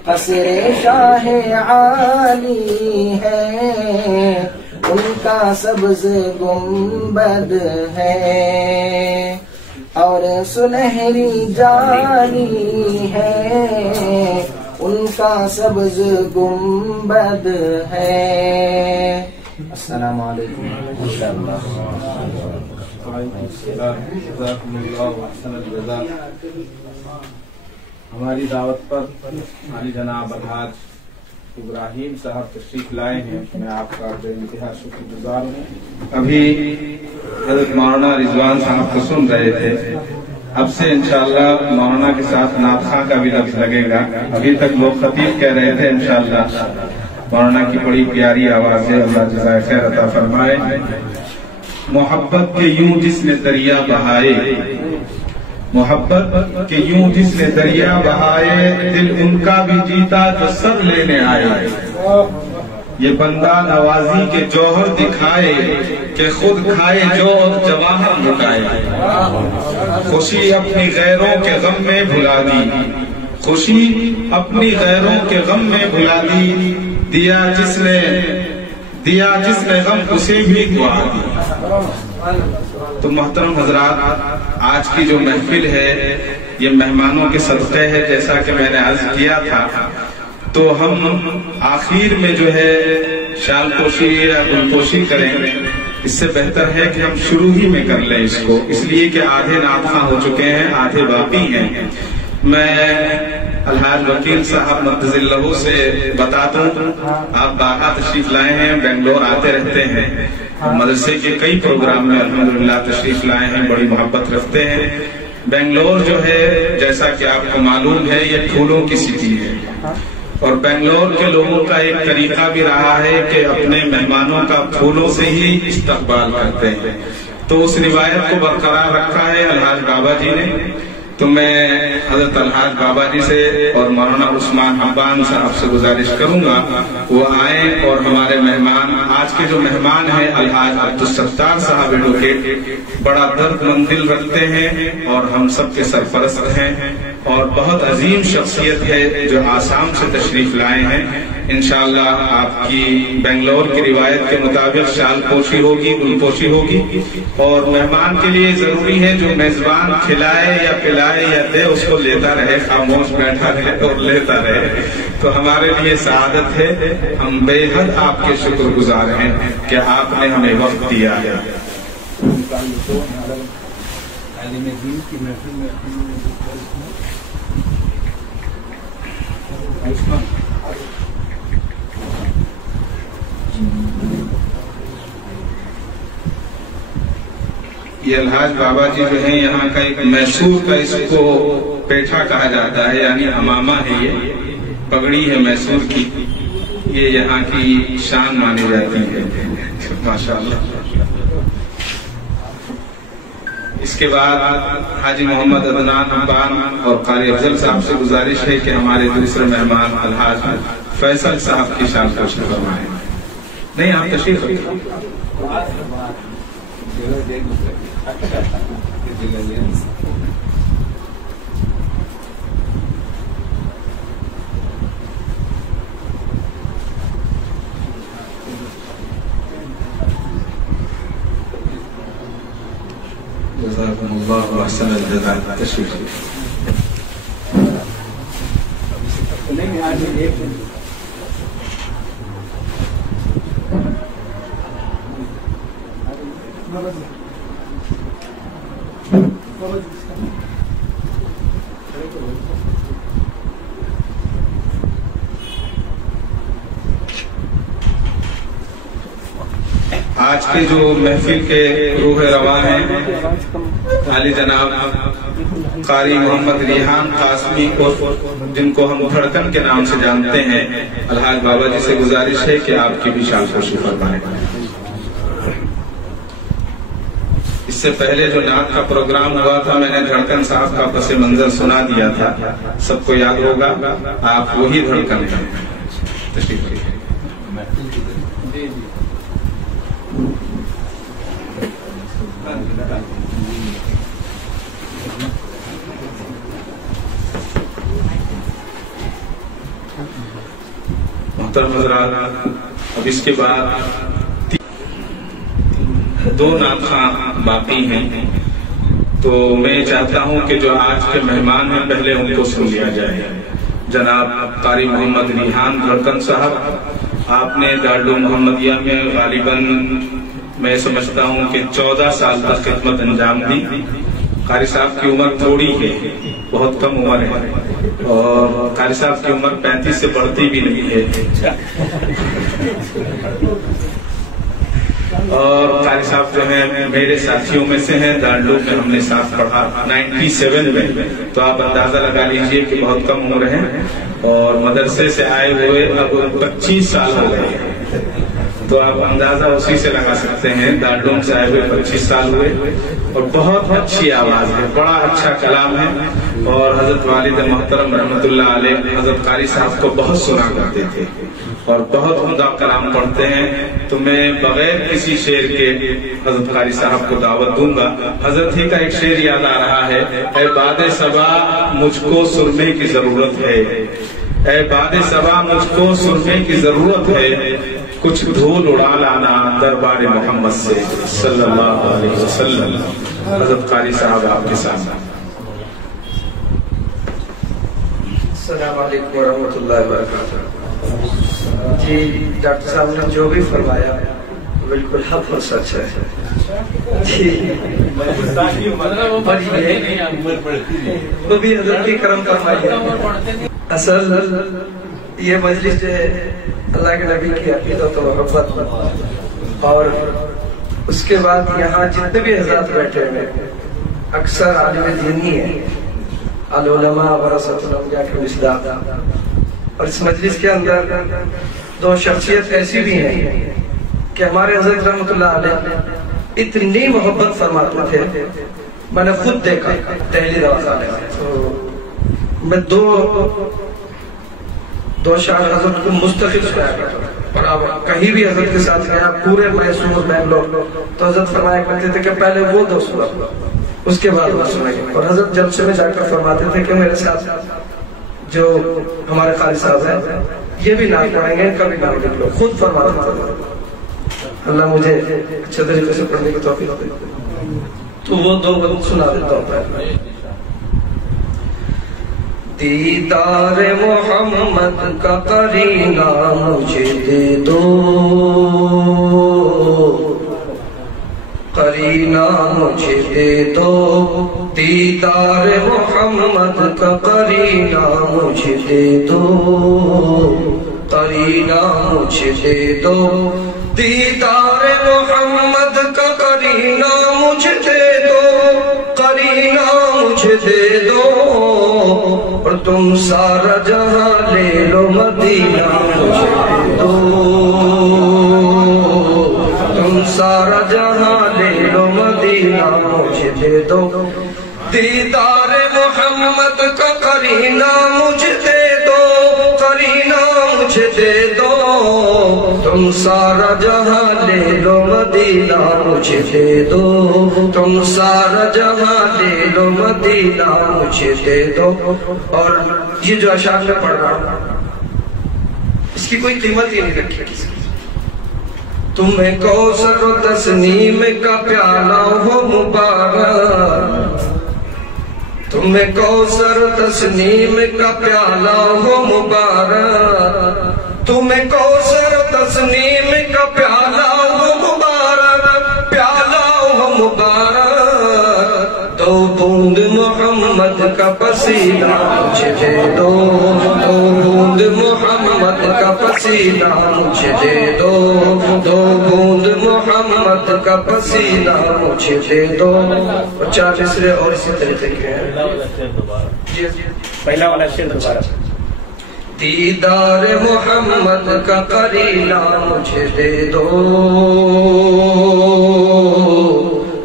قصر شاہ عالی ہے، ان کا سبز گنبد ہے اور سنہری جالی ہے، ان کا سبز گنبد ہے. السلام علیکم. ہماری دعوت پر عالی جناب الحاج ابراہیم صاحب تشریف لائے ہیں. میں آپ کا بے انتہا شکر گزار ہوں. ابھی حضرت مولانا رضوان صاحب کو سن رہے تھے. اب سے انشاءاللہ مولانا کے ساتھ نعت خواں کا بھی لفظ لگے گا. ابھی تک لوگ خطیب کہہ رہے تھے. انشاءاللہ مولانا کی بڑی پیاری آواز ہے. اللہ جزائے خیر عطا فرمائے. محبت کے یوں جس نے دریا بہائے، محبت کے یوں جس نے دریا بہائے، دل ان کا بھی جیتا جو سب لینے آئے. یہ بندہ نوازی کے جوہر دکھائے کہ خود کھائے جو اور جواہر لٹائے. خوشی اپنی غیروں کے غم میں بھلا دی، خوشی اپنی غیروں کے غم میں بھلا دی، دیا جس نے غم اسے بھی دعا دی. تو محترم حضرات، آج کی جو محفل ہے یہ مہمانوں کے صدقے ہے. جیسا کہ میں نے عرض کیا تھا، تو ہم آخر میں جو ہے شال پوشی یا گل پوشی کریں. اس سے بہتر ہے کہ ہم شروع ہی میں کر لیں اس کو، اس لیے کہ آدھے نعت خواں ہو چکے ہیں، آدھے باقی ہیں. میں الحاج وکیل صاحب مدظ اللہ سے بتاتا ہوں، آپ باہر تشریف لائے ہیں، بنگلور آتے رہتے ہیں، مدرسے کے کئی پروگرام میں الحمدللہ تشریف لائے ہیں، بڑی محبت رکھتے ہیں. بنگلور جو ہے جیسا کہ آپ کو معلوم ہے یہ پھولوں کی سٹی ہے، اور بنگلور کے لوگوں کا ایک طریقہ بھی رہا ہے کہ اپنے مہمانوں کا پھولوں سے ہی استقبال کرتے ہیں. تو اس روایت کو برقرار رکھا ہے الحاج بابا جی نے. تو میں حضرت الحاج بابا جی سے اور مولانا عثمان حبان صاحب سے گزارش کروں گا وہ آئیں اور ہمارے مہمان، آج کے جو مہمان ہیں الحاج عبدالستار صاحب ایڈوکیٹ، بڑا درد مند دل رکھتے ہیں اور ہم سب کے سرپرست ہیں اور بہت عظیم شخصیت ہے جو آسام سے تشریف لائے ہیں۔ انشاءاللہ آپ کی بنگلور کی روایت کے مطابق شال پوشی ہوگی، گل پوشی ہوگی، اور مہمان کے لیے ضروری ہے جو میزبان کھلائے یا پلائے یا دے اس کو لیتا رہے، خاموش بیٹھا رہے اور لیتا رہے، تو ہمارے لیے سعادت ہے۔ ہم بے حد آپ کے شکر گزار ہیں کہ آپ نے ہمیں وقت دیا ہے۔ یہ الحاج بابا جی جو ہیں یہاں کا ایک میسور کا، اس کو پیٹھا کہا جاتا ہے، یعنی امامہ ہے، یہ پگڑی ہے میسور کی، یہ یہاں کی شان مانی جاتی ہے ماشاءاللہ۔ اس کے بعد حاجی محمد عدنان حبان اور قاری افضل صاحب سے گزارش ہے کہ ہمارے دوسرے مہمان الحاج فیصل صاحب کی شان پوشی فرمائیں۔ نہیں، آپ تشریف رکھیں۔ جزاکم اللہ احسن الجزاء، تشریف رکھیں۔ آج کے جو محفل کے روح رواں ہیں عالی جناب قاری محمد ریحان قاسمی کو، جن کو ہم دھڑکن کے نام سے جانتے ہیں، الحاج بابا جی سے گزارش ہے کہ آپ کی بھی شان پوشی فرمائیں۔ اس سے پہلے جو نعت کا پروگرام ہوا تھا میں نے دھڑکن صاحب کا پس منظر سنا دیا تھا، سب کو یاد ہوگا، آپ وہی دھڑکن ہیں۔ تشریف رکھیں۔ محترم حضرات، اب اس کے بعد 2 نعت خواں باقی ہیں، تو میں چاہتا ہوں کہ جو آج کے مہمان ہیں پہلے ان کو سن لیا جائے۔ جناب قاری محمد ریحان دھڑکن صاحب، آپ نے دارالعلوم محمدیہ میں غالباً میں سمجھتا ہوں کہ 14 سال تک خدمت انجام دی۔ قاری صاحب کی عمر تھوڑی ہے، بہت کم عمر ہے، اور قاری صاحب کی عمر 35 سے بڑھتی بھی نہیں ہے، اور قاری صاحب جو ہیں میرے ساتھیوں میں سے ہیں، دارالعلوم میں ہم نے ساتھ پڑھا 97 میں، تو آپ اندازہ لگا لیجئے کہ بہت کم عمر ہے، اور مدرسے سے آئے ہوئے اب 25 سال ہو گئے ہیں، تو آپ اندازہ اسی سے لگا سکتے ہیں، دارالعلوم سے آئے ہوئے 25 سال ہوئے، اور بہت اچھی آواز ہے، بڑا اچھا کلام ہے، اور حضرت والد محترم رحمت اللہ علیہ حضرت قاری صاحب کو بہت سنا کرتے تھے اور بہت عمدہ کلام پڑھتے ہیں، تو میں بغیر کسی شعر کے حضرت قاری صاحب کو دعوت دوں گا۔ حضرت ہی کا ایک شعر یاد آ رہا ہے، اے باد صبا مجھ کو سرمے کی ضرورت ہے، اے باد صبا مجھ کو سرمے کی ضرورت ہے، کچھ دھول اڑا لانا دربار محمد سے صلی اللہ علیہ وسلم۔ حضرت قاری صاحب آپ کے سامنے۔ السلام علیکم ورحمۃ اللہ وبرکاتہ۔ جی ڈاکٹر صاحب نے جو بھی فرمایا بالکل حق اور سچ ہے۔ جی وہ بھی حضرت کی کرم فرمائی۔ اصل یہ مجلس جو ہے اللہ کے نبی کی عقیدت و محبت، اور اس کے بعد یہاں جتنے بھی حضرات بیٹھے ہوئے اکثر عالم دین ہی ہیں، العلماء ورثۃ الانبیاء کے مصداق، اور اس مجلس کے اندر 2 شخصیت ایسی بھی ہیں کہ ہمارے حضرت رحمت اللہ علیہ اتنی محبت فرماتے تھے میں نے خود دیکھا دہلی دواخانے میں. تو میں دو شاعر حضرت کو مستقل سنایا کرتا تھا، اور اب کہیں بھی حضرت کے ساتھ گیا پورے میسور بنگلور تو حضرت فرمایا کرتے تھے کہ پہلے وہ دو سنا اس کے بعد وہ سنیں گے. اور حضرت جلسے میں جا کر فرماتے تھے کہ میرے ساتھ جو ہمارے قاری صاحب ہیں یہ بھی نعت پڑھیں گے، ان کا بھی نام لکھ لو. خود فرماتے تھے. اللہ مجھے اچھے طریقے سے پڑھنے کی توفیق دے. تو وہ دو سنا دیتا ہوں. دیدار محمد کا قرینہ مجھے دے دو، قرینہ مجھے دے دو. دیدار محمد کا قرینہ مجھے دے دو، قرینہ مجھے دے دو. دیدار محمد کا قرینہ مجھے دے دو، قرینہ مجھے دے دو. اور تم سارا جہاں لے لو مدینہ مجھے دے دو، تم سارا جہاں لے لو مدینہ مجھے دے دو. دیدار محمد کا قرینہ مجھے دے دو، قرینہ مجھے دے دو. تم سارا جہاں لے لو مدینہ مجھے دے دو، تم سارا جہاں لے لو مدینہ مجھے دے دو. اور یہ جو اشعار میں پڑھ رہا ہوں اس کی کوئی قیمت ہی نہیں رکھی کسی. تمہیں کوثر و تسنیم کا پیالہ ہو مبارک، تمہیں کوثر و تسنیم کا پیالہ ہو مبارک، تمہیں کوثر و تسنیم کا پیالہ ہو مبارک، پیالہ ہو مبارک. دو بوند محمد کا پسینہ مجھے دے دو، دو بوند محمد کا پسینہ مجھے دے دو، دو بوند محمد کا پسینہ مجھے دے دو. اور 4 مصرے اور اسی طریقے کے ہیں. پہلا والا شعر دوبارہ. دیدار محمد کا قرینہ مجھے دے دو،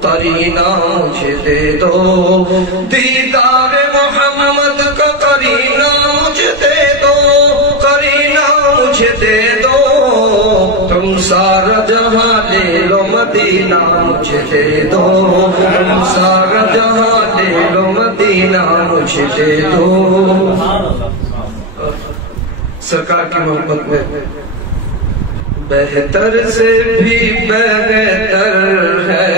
قرینہ مجھے دے دو. دیدار محمد کا قرینہ مجھے دے دو، قرینہ مجھے دے دو. تم سارا جہاں لے لو مدینہ مجھے دے دو، تم سارا جہاں لے لو مدینہ مجھے دے دو. سرکار کی محبت میں بہتر سے بھی بہتر ہے،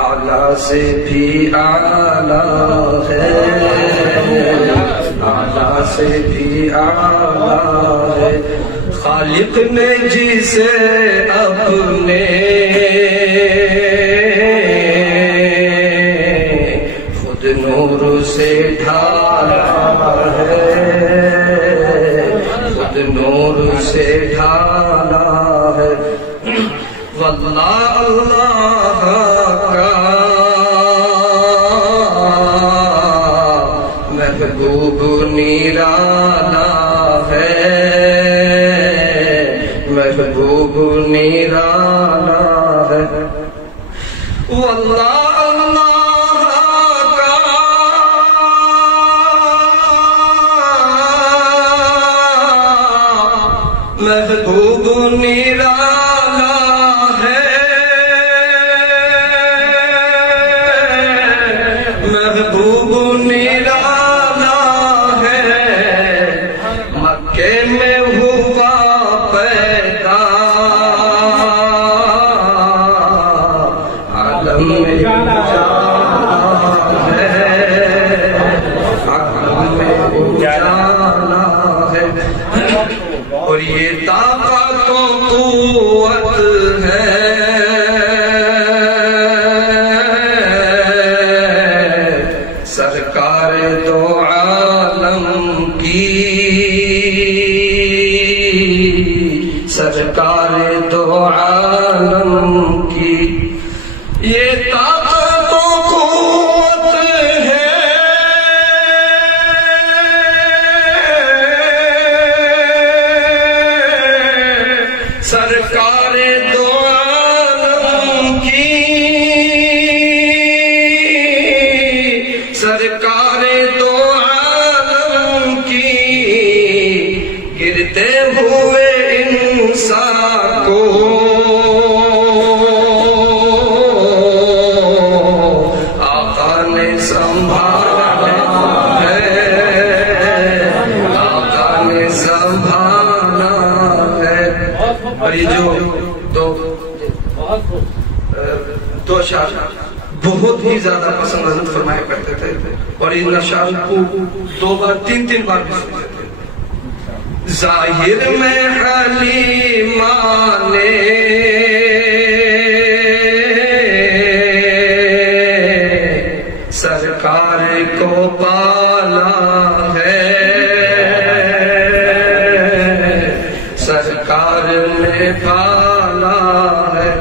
اعلیٰ سے بھی اعلیٰ ہے، اعلیٰ سے بھی اعلیٰ ہے. خالق نے جسے اپنے خود نور سے ڈھالا ہے، خود نور سے ڈھالا ہے. واللہ اللہ کا محبوب نیرانا ہے، محبوب نیرانا ہے. واللہ محبوب نیرانا ہے، محبوب نیرانا ہے. مکے میں ہوا پیدا عالم میں اجالا ہے، عالم میں اجالا ہے. اور یہ طاقت و قوت ہے سرکار دو عالم کی، سرکار دو عالم کی. یہ طاقت و قوت ہے سرکار دو عالم مارے تو عالم کی گرتے ہوئے انسان کو آقا نے سنبھالا ہے، آقا نے سنبھالا ہے۔ اور یہ جو دو اشعار بہت ہی زیادہ پسند حضرت فرمایا کرتے تھے، اور ان اشعار کو 2 بار 3 بار بھی سنتے تھے۔ ظاہر میں حلیمہ نے سرکار کو پالا ہے، سرکار نے پالا ہے۔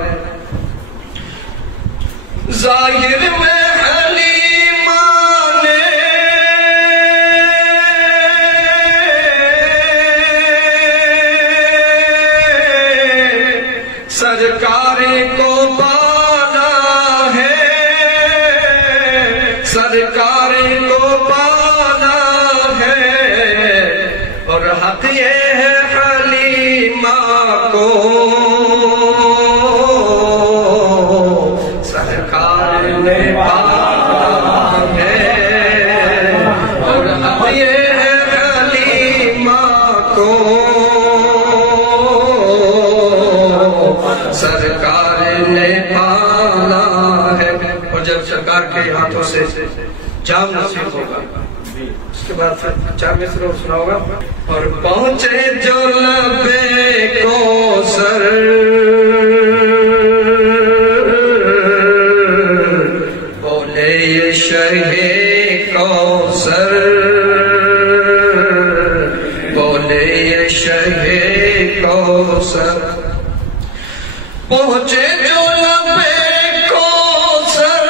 ظاہر میں حلیمہ نے سرکار کو پالا ہے، سرکار کو پالا ہے، اور حق یہ ہے حلیمہ کو سرکار نے پالا ہے، اور حق یہ ہے حلیمہ کو سرکار نے پالا ہے۔ اور جب سرکار کے ہاتھوں سے جام نصیب ہوگا اس کے بعد پھر 4 مصرع سنا ہوگا۔ اور پہنچے جو لبے کوثر بولے یہ شہ کوثر، بولے یہ شہ کوثر، پہنچے جو لبے کوثر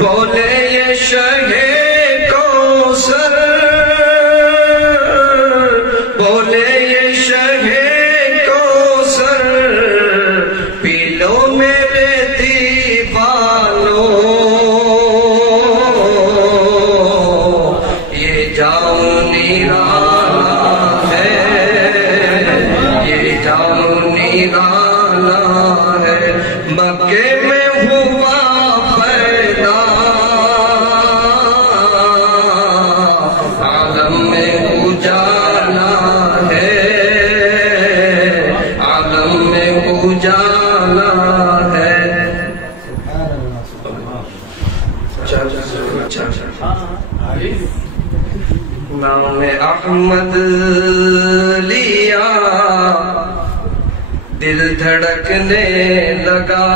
بولے یہ شہ کوثر، بولے یہ شہ کوثر، پی لو میرے دیوانو یہ جام نیرانا ہے، یہ جام نیرانا ہے۔ مکے میں ہوا پیدا عالم میں اجالا ہے، عالم میں اجالا ہے۔ نام احمد لیا دل دھڑکنے لگا،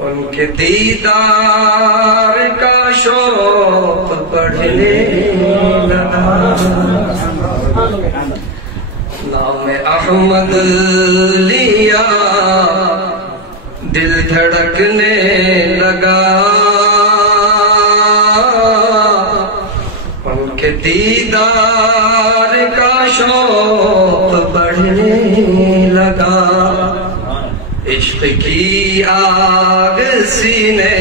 ان کے دیدار کا شوق بڑھنے لگا۔ نام احمد لیا دل دھڑکنے لگا، ان کے دیدار کا شوق بڑھنے لگا۔ عشق کی آگ سینے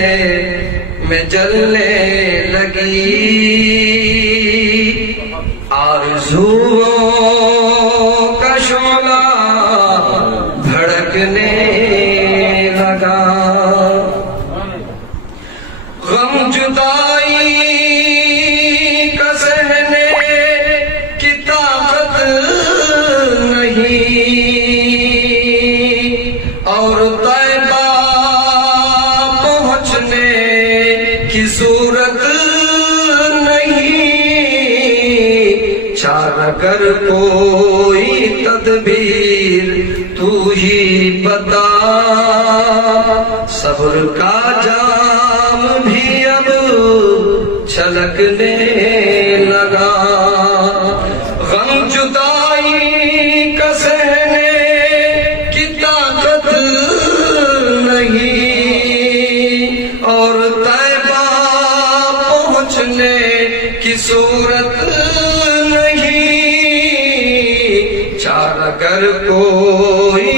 میں جلنے لگی، آرزوؤں کا شعلہ بھڑکنے لگا۔ غم جدائی کا سہنے کی طاقت نہیں، اور طیبہ پہنچنے کی صورت نہیں، چار اگر کوئی تدبیر تو ہی بتا، صبر کا جام بھی اب چھلکنے لگا۔ غم جدائی کا سہنے کی طاقت نہیں، اور طیبہ پہنچنے کی صورت نہیں، چار اگر کوئی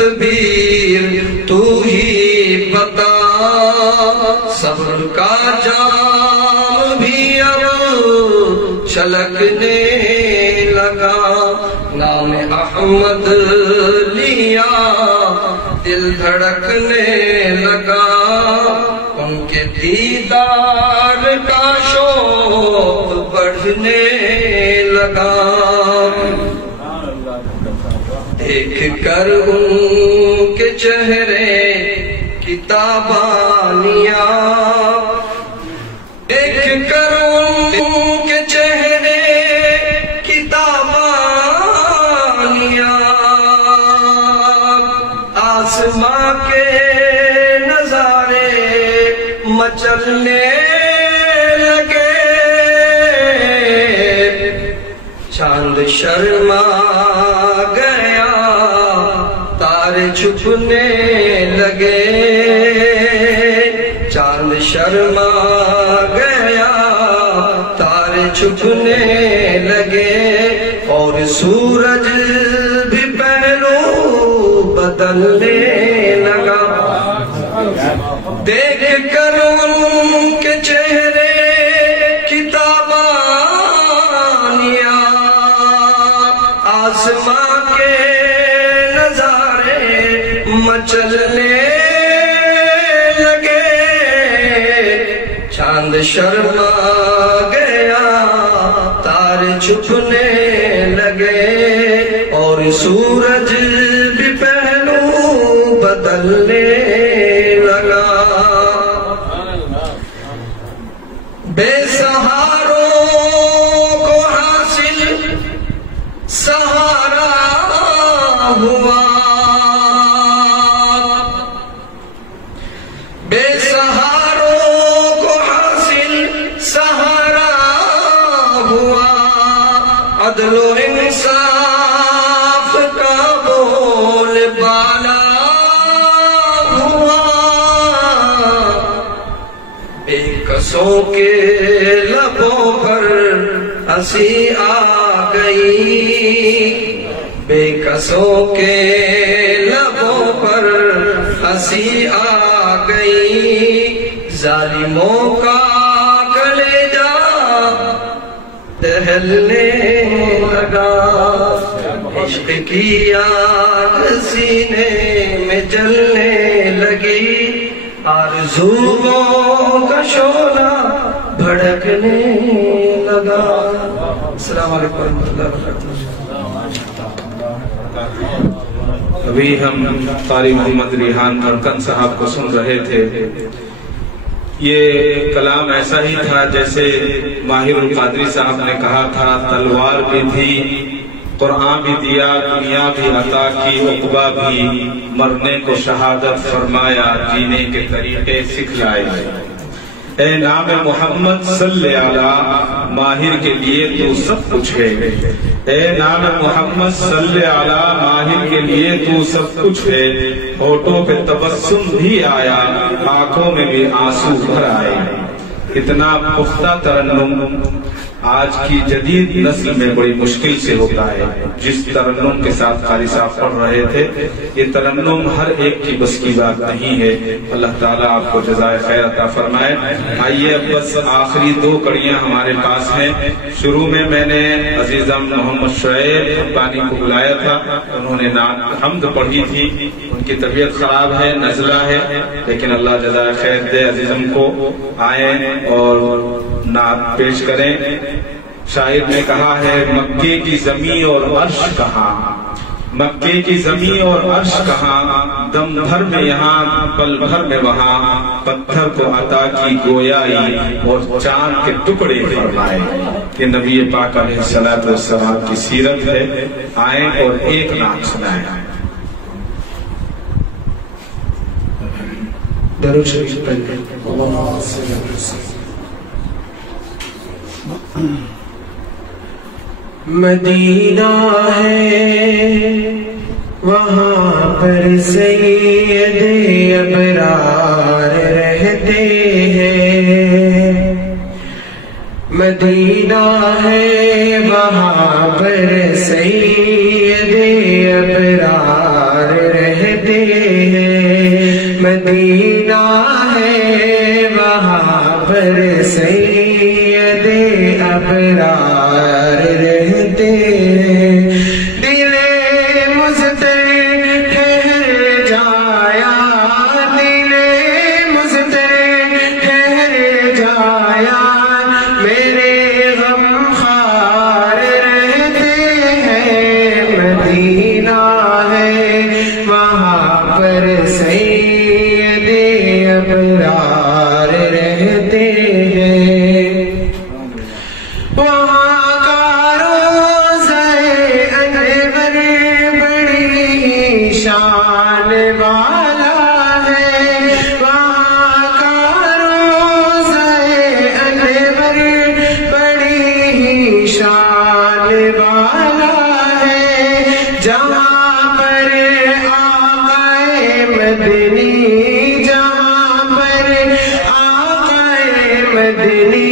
تدبیر تو ہی بتا، صبر کا جام بھی اب چھلکنے لگا، نام احمد لیا دل دھڑکنے لگا، ان کے دیدار کا شوق بڑھنے لگا، دیکھ کر ان کے چہرے کی تابانیاں، دیکھ کر ان کے چہرے کی تابانیاں، آسماں کے نظارے مچلنے لگے، چاند شرما گیا تارے چھپنے لگے، چاند شرما گیا تارے چھپنے لگے، اور سورج بھی پہلو بدلنے لگا، دیکھ کر ان کے چہرے کی تابانیاں، آسماں کے نظارے مچلنے لگے، چاند شرما گیا تارے چھپنے لگے، اور سورج بھی پہلو بدلنے لگا، بے سہاروں کو حاصل سہارا ہوا، بے سہاروں کو حاصل سہارا ہوا، عدل و انصاف کا بول بالا ہوا، بے کسوں کے لبوں پر ہنسی آ گئی، بے کسوں کے لبوں پر ہنسی آ گئی، ظالموں کا کلیجہ دہلنے لگا، عشق کی آگ سینے میں جلنے لگی، آرزوؤں کا شعلہ بھڑکنے لگا۔ السلام علیکم ورحمۃ اللہ وبرکاتہ۔ ابھی ہم قاری محمد ریحان ارکن صاحب کو سن رہے تھے، یہ کلام ایسا ہی تھا جیسے ماہر القادری صاحب نے کہا تھا، تلوار بھی تھی، قرآن بھی دیا، دنیا بھی عطا کی، عقبہ بھی، مرنے کو شہادت فرمایا، جینے کے طریقے سکھلائے۔ اے نام محمد صلی علی، ماہر کے لیے تو سب کچھ ہے، اے نام محمد صلی علی، ماہر کے لیے تو سب کچھ ہے، ہونٹوں پہ تبسم بھی آیا، آنکھوں میں بھی آنسو بھر آئے۔ اتنا پختہ ترنم آج کی جدید نسل میں بڑی مشکل سے ہوتا ہے۔ جس ترنم کے ساتھ قاری صاحب پڑھ رہے تھے، یہ ترنم ہر ایک کی بس کی بات نہیں ہے۔ اللہ تعالیٰ آپ کو جزائے خیر عطا فرمائے۔ آئیے اب بس آخری دو کڑیاں ہمارے پاس ہیں۔ شروع میں نے عزیزم محمد شعیب حقانی کو بلایا تھا، انہوں نے نعت حمد پڑھی تھی، ان کی طبیعت خراب ہے، نزلہ ہے، لیکن اللہ جزائے خیر دے، عزیزم کو آئیں اور نعت پیش کریں۔ شاعر نے کہا ہے، مکے کی زمین اور عرش کہاں، مکے کی زمین اور عرش کہاں، دم بھر میں یہاں پل بھر میں وہاں، پتھر کو عطا کی گویائی اور چاند کے ٹکڑے فرمائے۔ یہ نبی پاک علیہ السلام کی سیرت ہے۔ آئیں اور ایک نعت سنائیں۔ درود شریف پڑھیں۔ اللہم صلی اللہ علیہ وسلم۔ مدینہ ہے وہاں پر سید ابرار رہتے ہیں، مدینہ ہے وہاں پر سید ابرار رہتے مدینہ ہے وہاں پر سید ابرار رہتے ہیں دل مضطر ٹھہر جایا دل مضطر ٹھہر جایا میرے غم خار رہتے ہیں مدینہ ہے وہاں پر سید ابرار رہتے ہیں وہاں کا روضہ انور بڑی شان والا ہے وہاں کا روضہ انور بڑی شان والا ہے جہاں پر آقائے مدنی جہاں پر آقائے مدنی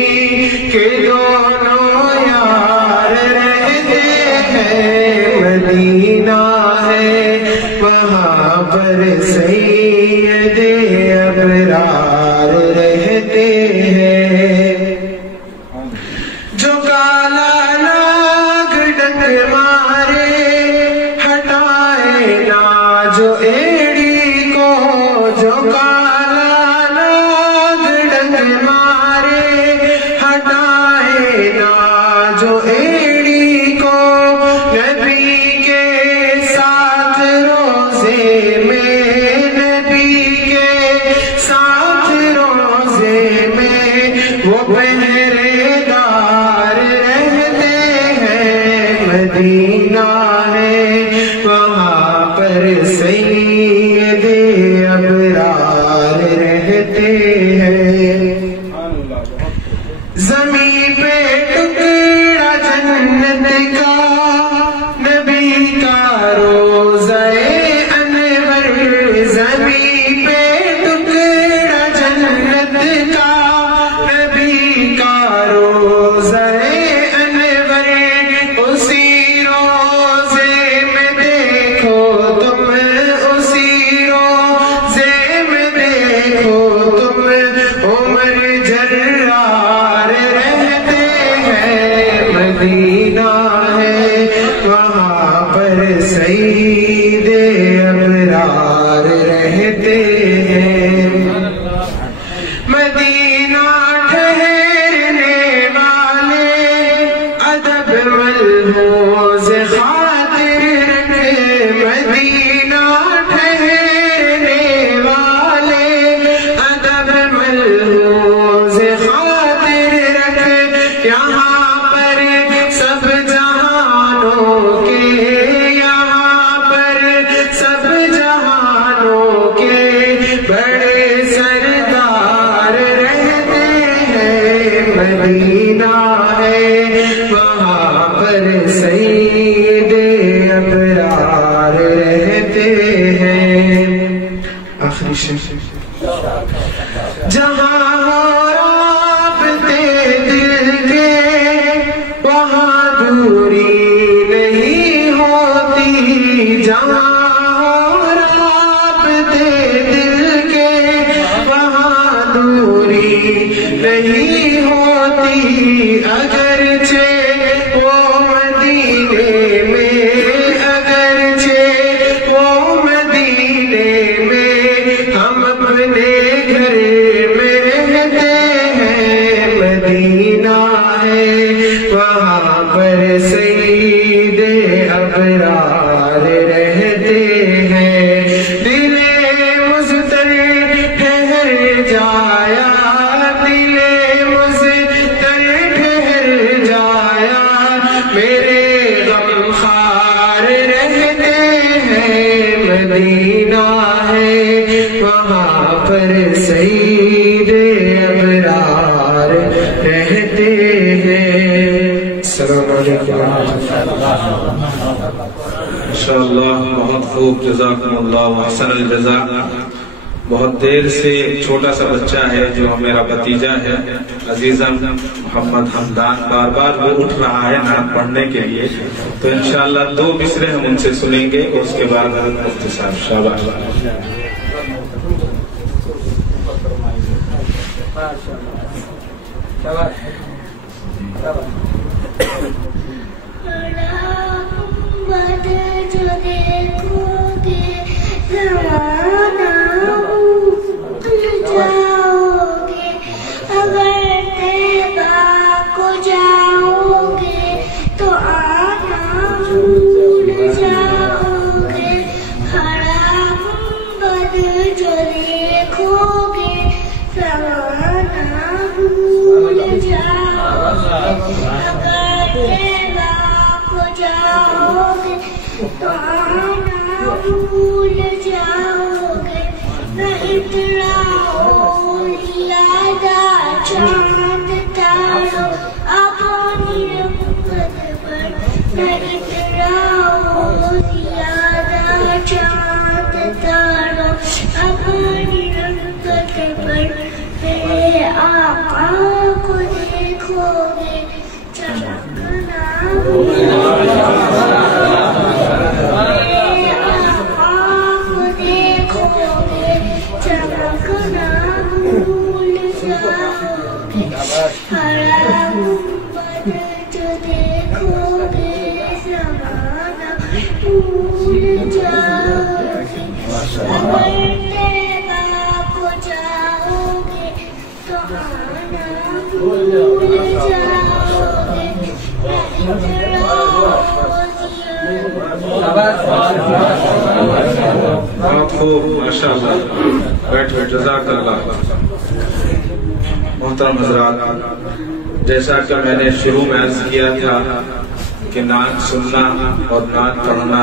کے دونوں یار رہتے ہیں مدینہ ہے وہاں پر سید ابرار رہتے ہیں جو کالا ناگ ڈنگ مارے ہٹائے نا جو ایڑی کو جو کالا ناگ ڈنگ مارے ہٹائے نا جو ایڑی کو نبی کے ساتھ روزے میں نبی کے ساتھ روزے میں وہ پہرے دار رہتے ہیں مدینہ ہے وہاں پر سید ابرار رہتے ہیں زمین پہ ٹکڑا جنت کا نبی کا روضہ انور زمین پہ ٹکڑا جنت کا نبی کا روضہ انور اسی روزے میں دیکھو تم اسی روزے میں دیکھو تم عمر جرار رہتے ہیں مدینہ ہے وہاں پر سید ابرار رہتے ہیں مدینہ ٹھہرنے والے ادب ملحوظ خاطر رکھے مدینہ ٹھہرنے والے ادب ملحوظ خاطر رکھ یہاں پر سب جہانوں کے یہاں پر سب جہانوں کے بڑے سردار رہتے ہیں مدینہ ہے وہاں پر سید ابرار رہتے ہیں آخری شعر جہاں ہو رابطے دل کے وہاں دوری نہیں ہوتی جہاں ہو رابطے دل کے وہاں دوری نہیں ہوتی اگرچہ وہ مدینے میں اگرچہ وہ مدینے میں ہم اپنے گھر میں رہتے ہیں مدینہ ہے وہاں پر سید ابرار رہتے ہیں دل مضطر ٹھہر جایا دل مضطر ٹھہر جایا میرے غم خار رہتے ہیں مدینہ ہے وہاں پر سید ابرار رہتے ہیں السلام علیکم انشاءاللہ بہت خوب جزاکم اللہ احسن الجزاء بہت دیر سے ایک چھوٹا سا بچہ ہے جو میرا بھتیجا ہے عزیزم محمد حمدان بار بار وہ اٹھ رہا ہے نعت پڑھنے کے لیے تو انشاءاللہ 2 مصرے ہم ان سے سنیں گے اور اس کے بعد مفتی صاحب شاباش محترم حضرات، جیسا کہ میں نے شروع میں عرض کیا تھا کہ نعت سننا اور نعت پڑھنا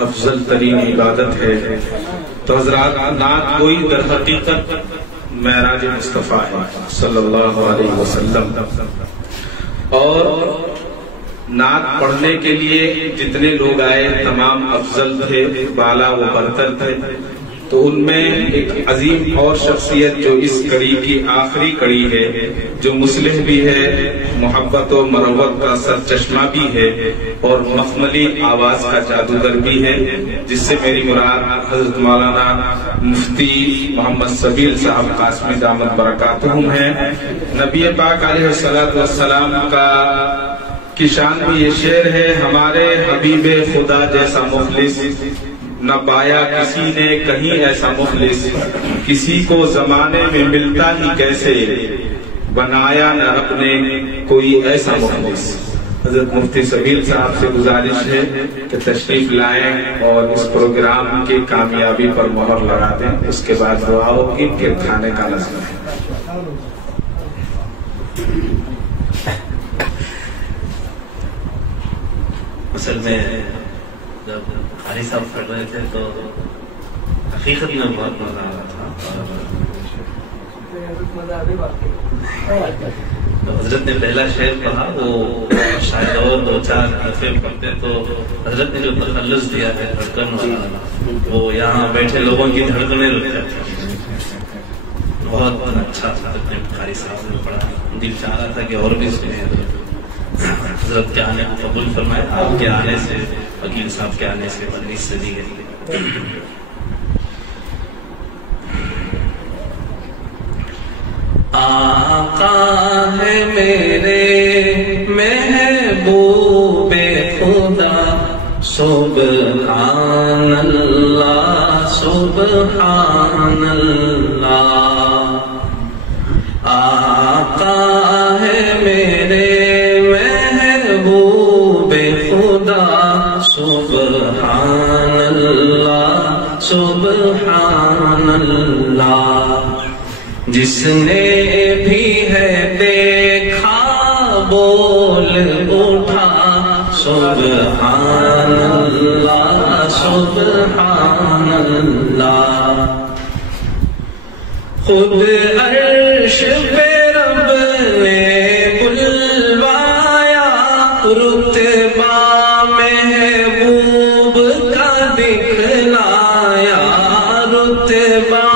افضل ترین عبادت ہے، تو حضرات نعت کوئی در حقیقت معراج مصطفیٰ ہے صلی اللہ علیہ وسلم، اور نعت پڑھنے کے لیے جتنے لوگ آئے تمام افضل تھے، بالا و برتر تھے، تو ان میں ایک عظیم اور شخصیت جو اس کڑی کی آخری کڑی ہے، جو مصلح بھی ہے، محبت و مروت کا سرچشمہ بھی ہے، اور مخملی آواز کا جادوگر بھی ہے، جس سے میری مراد حضرت مولانا مفتی محمد سبیل صاحب قاسمی دامت برکاتہم ہیں۔ نبی پاک علیہ السلام کی شان بھی یہ شعر ہے، ہمارے حبیب خدا جیسا مخلص نہ پایا کسی نے کہیں ایسا مخلص، کسی کو زمانے میں ملتا ہی کیسے، بنایا نہ رب نے کوئی ایسا مخلص۔ حضرت مفتی سبیل صاحب سے گزارش ہے کہ تشریف لائیں اور اس پروگرام کی کامیابی پر مہر لگا دیں، اس کے بعد دعا ہوگی، پھر کھانے کا نظم ہے۔ اصل میں جب قاری صاحب پڑھ رہے تھے تو حقیقت میں بہت مزہ آ رہا تھا، تو حضرت نے پہلا شعر پڑھا، وہ شاید اور دو چار دفعے پڑھتے تو حضرت نے جو تخلص دیا ہے دھڑکن والا، وہ یہاں بیٹھے لوگوں کی دھڑکنیں رک جاتی، بہت اچھا حضرت نے قاری صاحب نے پڑھا، دل چاہ رہا تھا کہ اور بھی سنیں۔ حضرت کے آنے کو قبول فرمائے، آپ کے آنے سے، وکیل صاحب کے آنے سے 19 صدی گئی۔ آقا ہے میرے محبوب خدا، سبحان اللہ سبحان اللہ۔ آقا ہے میرے محبوب خدا، سبحان اللہ سبحان اللہ۔ جس نے بھی ہے دیکھا بول اٹھا، سبحان اللہ سبحان اللہ۔ خود عرش پہ رب نے بلوایا، رتبہ محبوب کا دکھلایا، رتبہ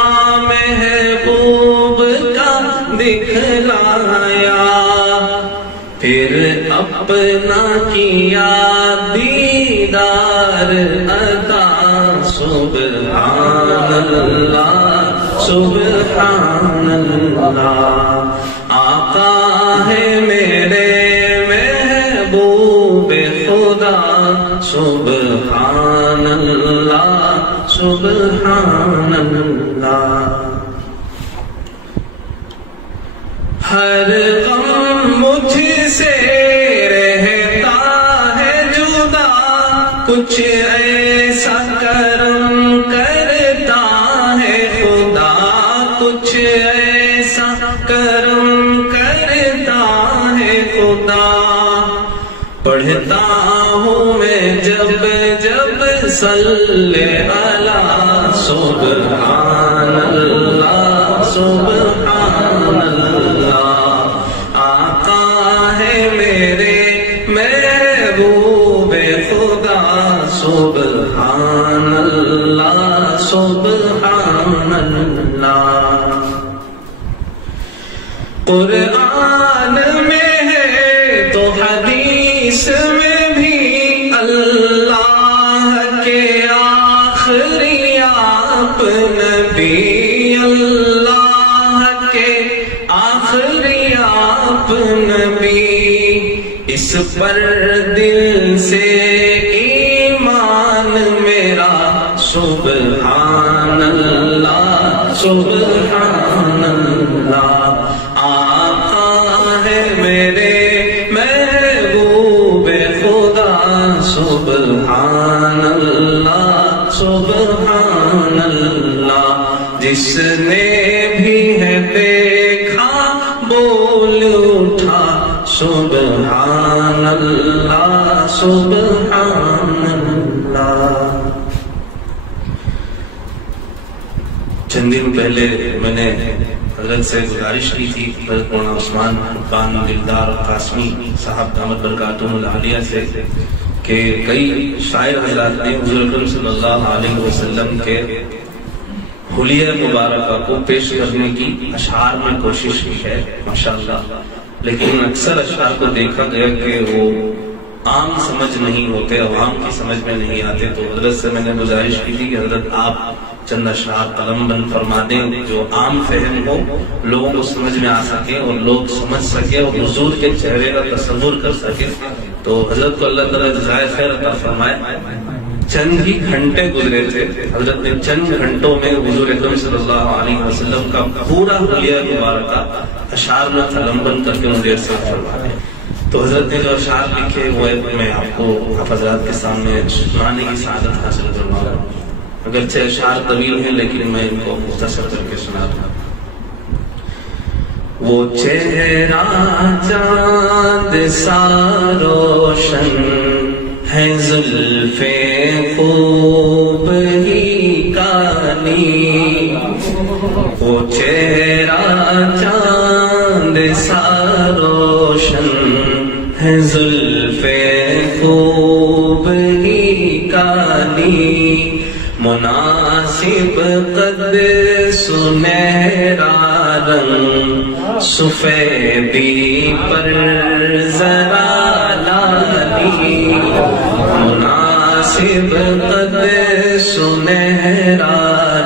محبوب کا دکھلایا، پھر اپنا کیا دیدار عطا، سبحان اللہ سبحان اللہ آقا ہے میرے محبوب خدا سبحان اللہ سبحان اللہ ہر غم مجھ سے رہتا ہے جدا کچھ ایسا کرم کرتا ہے خدا کچھ ایسا کرم کرتا ہے خدا پڑھتا ہوں میں جب جب صلی اللہ سبحان اللہ سبحان اللہ آقا ہے میرے محبوب خدا سبحان اللہ سبحان اللہ قرآن میں ہے تو حدیث میں بھی اللہ کے آخری آپ نبی اللہ کے آخری آپ نبی اس پر دل سے ایمان میرا سبحان اللہ سبحان اللہ آقا ہے میرے محبوب خدا سبحان اللہ سبحان اللہ جس نے بھی ہے دیکھا بول اٹھا سبحان اللہ سبحان اللہ چند دن پہلے میں نے حضرت سے گزارش کی تھی حضرت مولانا عثمان خان دلدار قاسمی صاحب دامت برکاتہم العالیہ سے کہ کئی شاعر حضرات نے حضور اکرم صلی اللہ علیہ وسلم کے حلیہ مبارکہ کو پیش کرنے کی اشعار میں کوشش کی ہے ماشاءاللہ لیکن اکثر اشعار کو دیکھا گیا کہ وہ عام سمجھ نہیں ہوتے عوام کی سمجھ میں نہیں آتے تو حضرت سے میں نے گزارش کی تھی کہ حضرت آپ چند اشعار قلم بند فرما دیں جو عام فہم ہو لوگوں کو سمجھ میں آ سکے اور لوگ سمجھ سکے اور حضور کے چہرے کا تصور کر سکے تو حضرت کو اللہ تعالیٰ جزائے خیر عطا فرمائے چند ہی گھنٹے گزرے تھے حضرت نے چند گھنٹوں میں حضور اکرم صلی اللہ علیہ وسلم کا پورا حلیہ مبارکہ اشعار میں قلم بند کر کے مجھے ارشاد فرمایا تو حضرت نے جو اشعار لکھے وہ میں آپ کو آپ حضرات کے سامنے سنانے کی سعادت حاصل کروا رہا ہوں اگرچہ اشعار طویل ہیں لیکن میں ان کو مختصر کر کے سنا دوں وہ چہرہ چاند سا روشن ہے زلف خوب ہی کانی وہ چہرہ چاند سا روشن ہے زلف خوب ہی کانی مناسب قد سنہرا رنگ سفیدی پر ذرا لانی مناسب قد سنہرا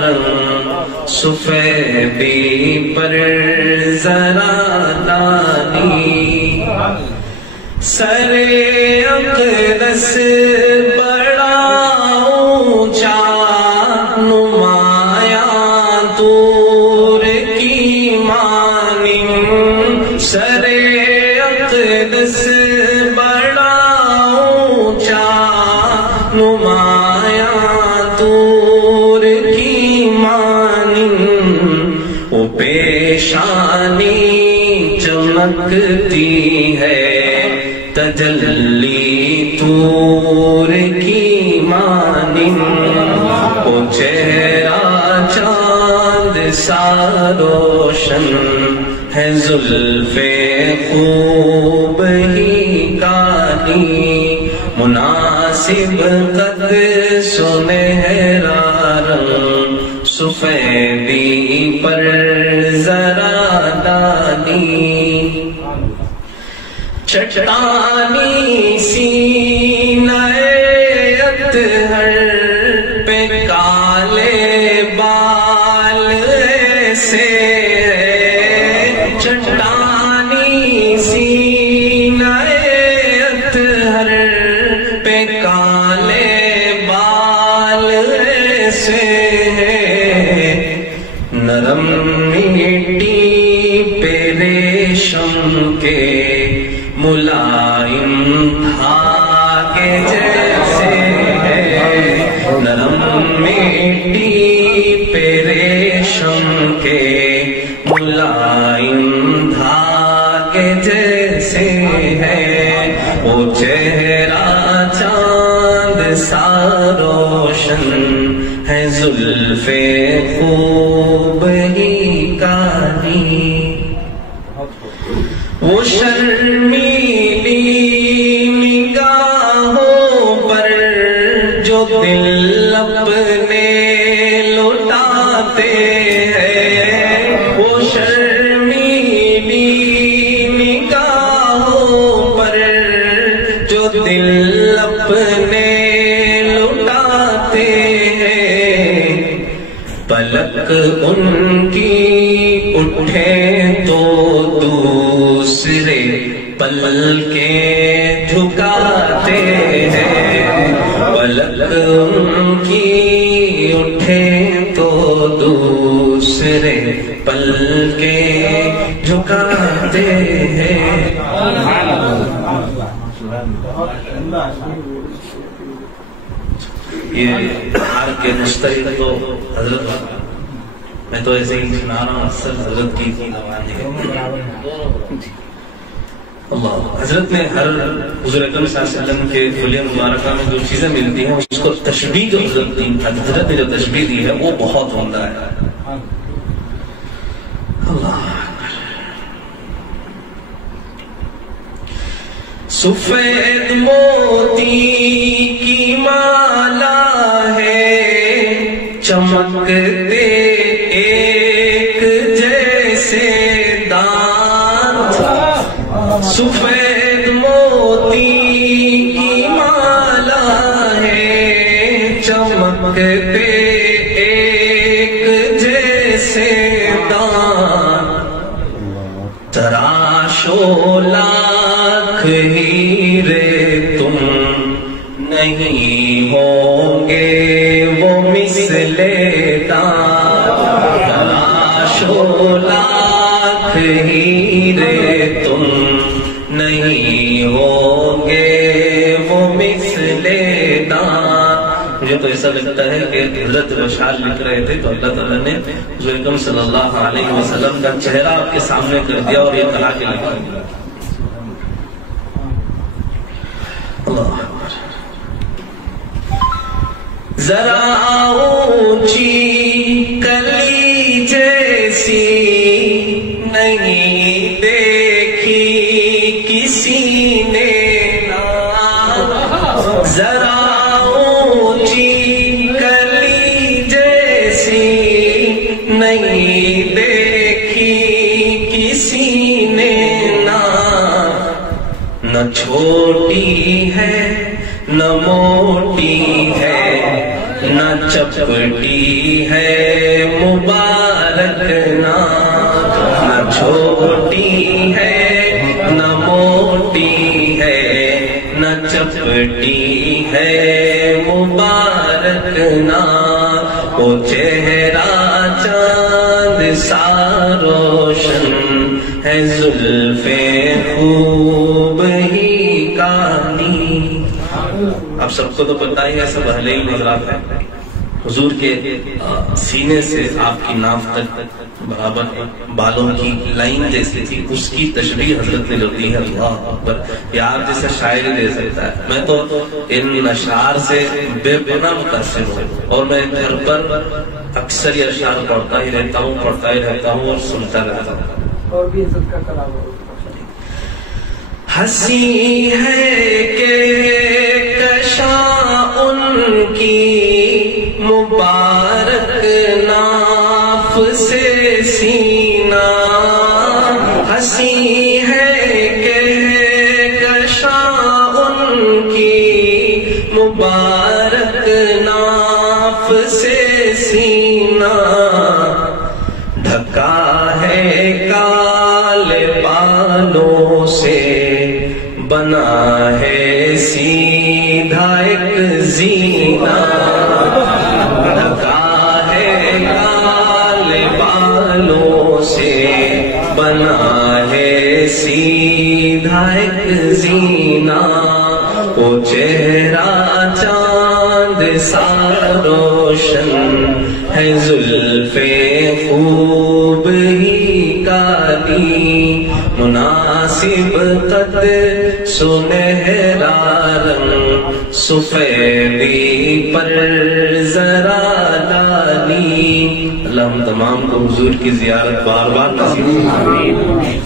رنگ سفیدی پر ذرا لانی سر اقدس بڑا اونچا سر اقدس بڑا اونچا نمایاں طور کی مانند وہ پیشانی چمکتی ہے تجلی طور کی مانند وہ چہرہ چاند سا روشن ہے زلف خوب ہی کانی مناسب قد سنہرا رنگ سفیدی پر ذرا دانی چٹانی سینہ اطہر پہ کالے بال جیسے چٹانی سینہ اطہر پہ کالے بال ایسے نرم مٹی پہ ریشم کے ملائم دھاگے جیسے نرم مٹی پہ ریشم کے ملائم دھاگے جیسے ہے وہ چہرہ چاند سا روشن ہے زلف خوب ہی کانی وہ شرمیلی نگاہوں پر جو دل اپنے لٹاتے ہیں وہ شرمیلی نگاہوں پر جو دل اپنے لٹاتے ہیں پلک ان کی اٹھے تو دوسرے پل کے جھکاتے ہیں پلک ان کی اٹھے تو دوسرے پل کے جھکاتے ہیں یہ ہار کے مشترک تو حضرت میں تو ایسے ہی سنا رہا ہوں اکثر حضرت کی زبان ہے اللہ حضرت نے ہر حضور اکرم صلی اللہ علیہ وسلم کے خلیہ مبارکہ میں جو چیزیں ملتی ہیں اس کو تشبیہ جو حضرت نے جو تشبیہ دی ہے وہ بہت عمدہ ہے اللہ سفید موتی کی مالا ہے چمکتے ایک جیسے دانت سفید موتی کی مالا ہے چمکتے ایک جیسے دانت تراشو لاکھ ہیرے تم نہیں ہوں گے وہ مثل تراشو لاکھ ہیرے تم نہیں ہوں گے وہ مثل مجھے تو ایسا لگتا ہے کہ حضرت بشار لکھ رہے تھے تو اللہ تعالیٰ نے حضور اکرم صلی اللہ علیہ وسلم کا چہرہ آپ کے سامنے کر دیا اور یہ کہا کہ لکھا دیا ذرا اونچی کلی جیسی نہیں دیکھی کسی نے ذرا اونچی کلی جیسی نہیں دیکھی کسی نے نہ چھوٹی ہے نہ موٹی ہے نہ چپٹی ہے مبارک نہ چھوٹی ہے نہ موٹی ہے نہ چپٹی ہے مبارک نہ وہ چہرہ چاند سا روشن ہے زلف خوب ہی کانی آپ سب کو تو پتہ ہی ہے سب اہل ہی نظرات ہے حضور کے سینے سے آپ کی ناف تک برابر بالوں کی لائن جیسی تھی اس کی تشبیہ حضرت نے لگی ہے اللہ اکبر یہ آپ جیسے شاعری دے سکتا ہے میں تو ان اشعار سے بے پناہ متاثر ہوں اور میں گھر پر اکثر یہ اشعار پڑھتا ہی رہتا ہوں اور سنتا رہتا ہوں اور بھی عزت کا کلام ہے ہنسی ہے کہ کشاں ان کی مبارک ناف سے سینہ ہنسی ہے کہ کشاں ان کی مبارک ناف سے سینہ ڈھکا ڈھکا ہے کالے بالوں سے، بنا ہے سیدھا ایک زینہ، ڈھکا ہے کالے بالوں سے، بنا ہے سیدھا ایک زینہ، وہ چہرہ چاند سا روشن ہے، زلف خوب ہی کالی، مناسب قد سنہرا رنگ، سفیدی پر ذرا لالی۔ اللہ ہم تمام کو حضور کی زیارت بار بار نصیب فرمائے۔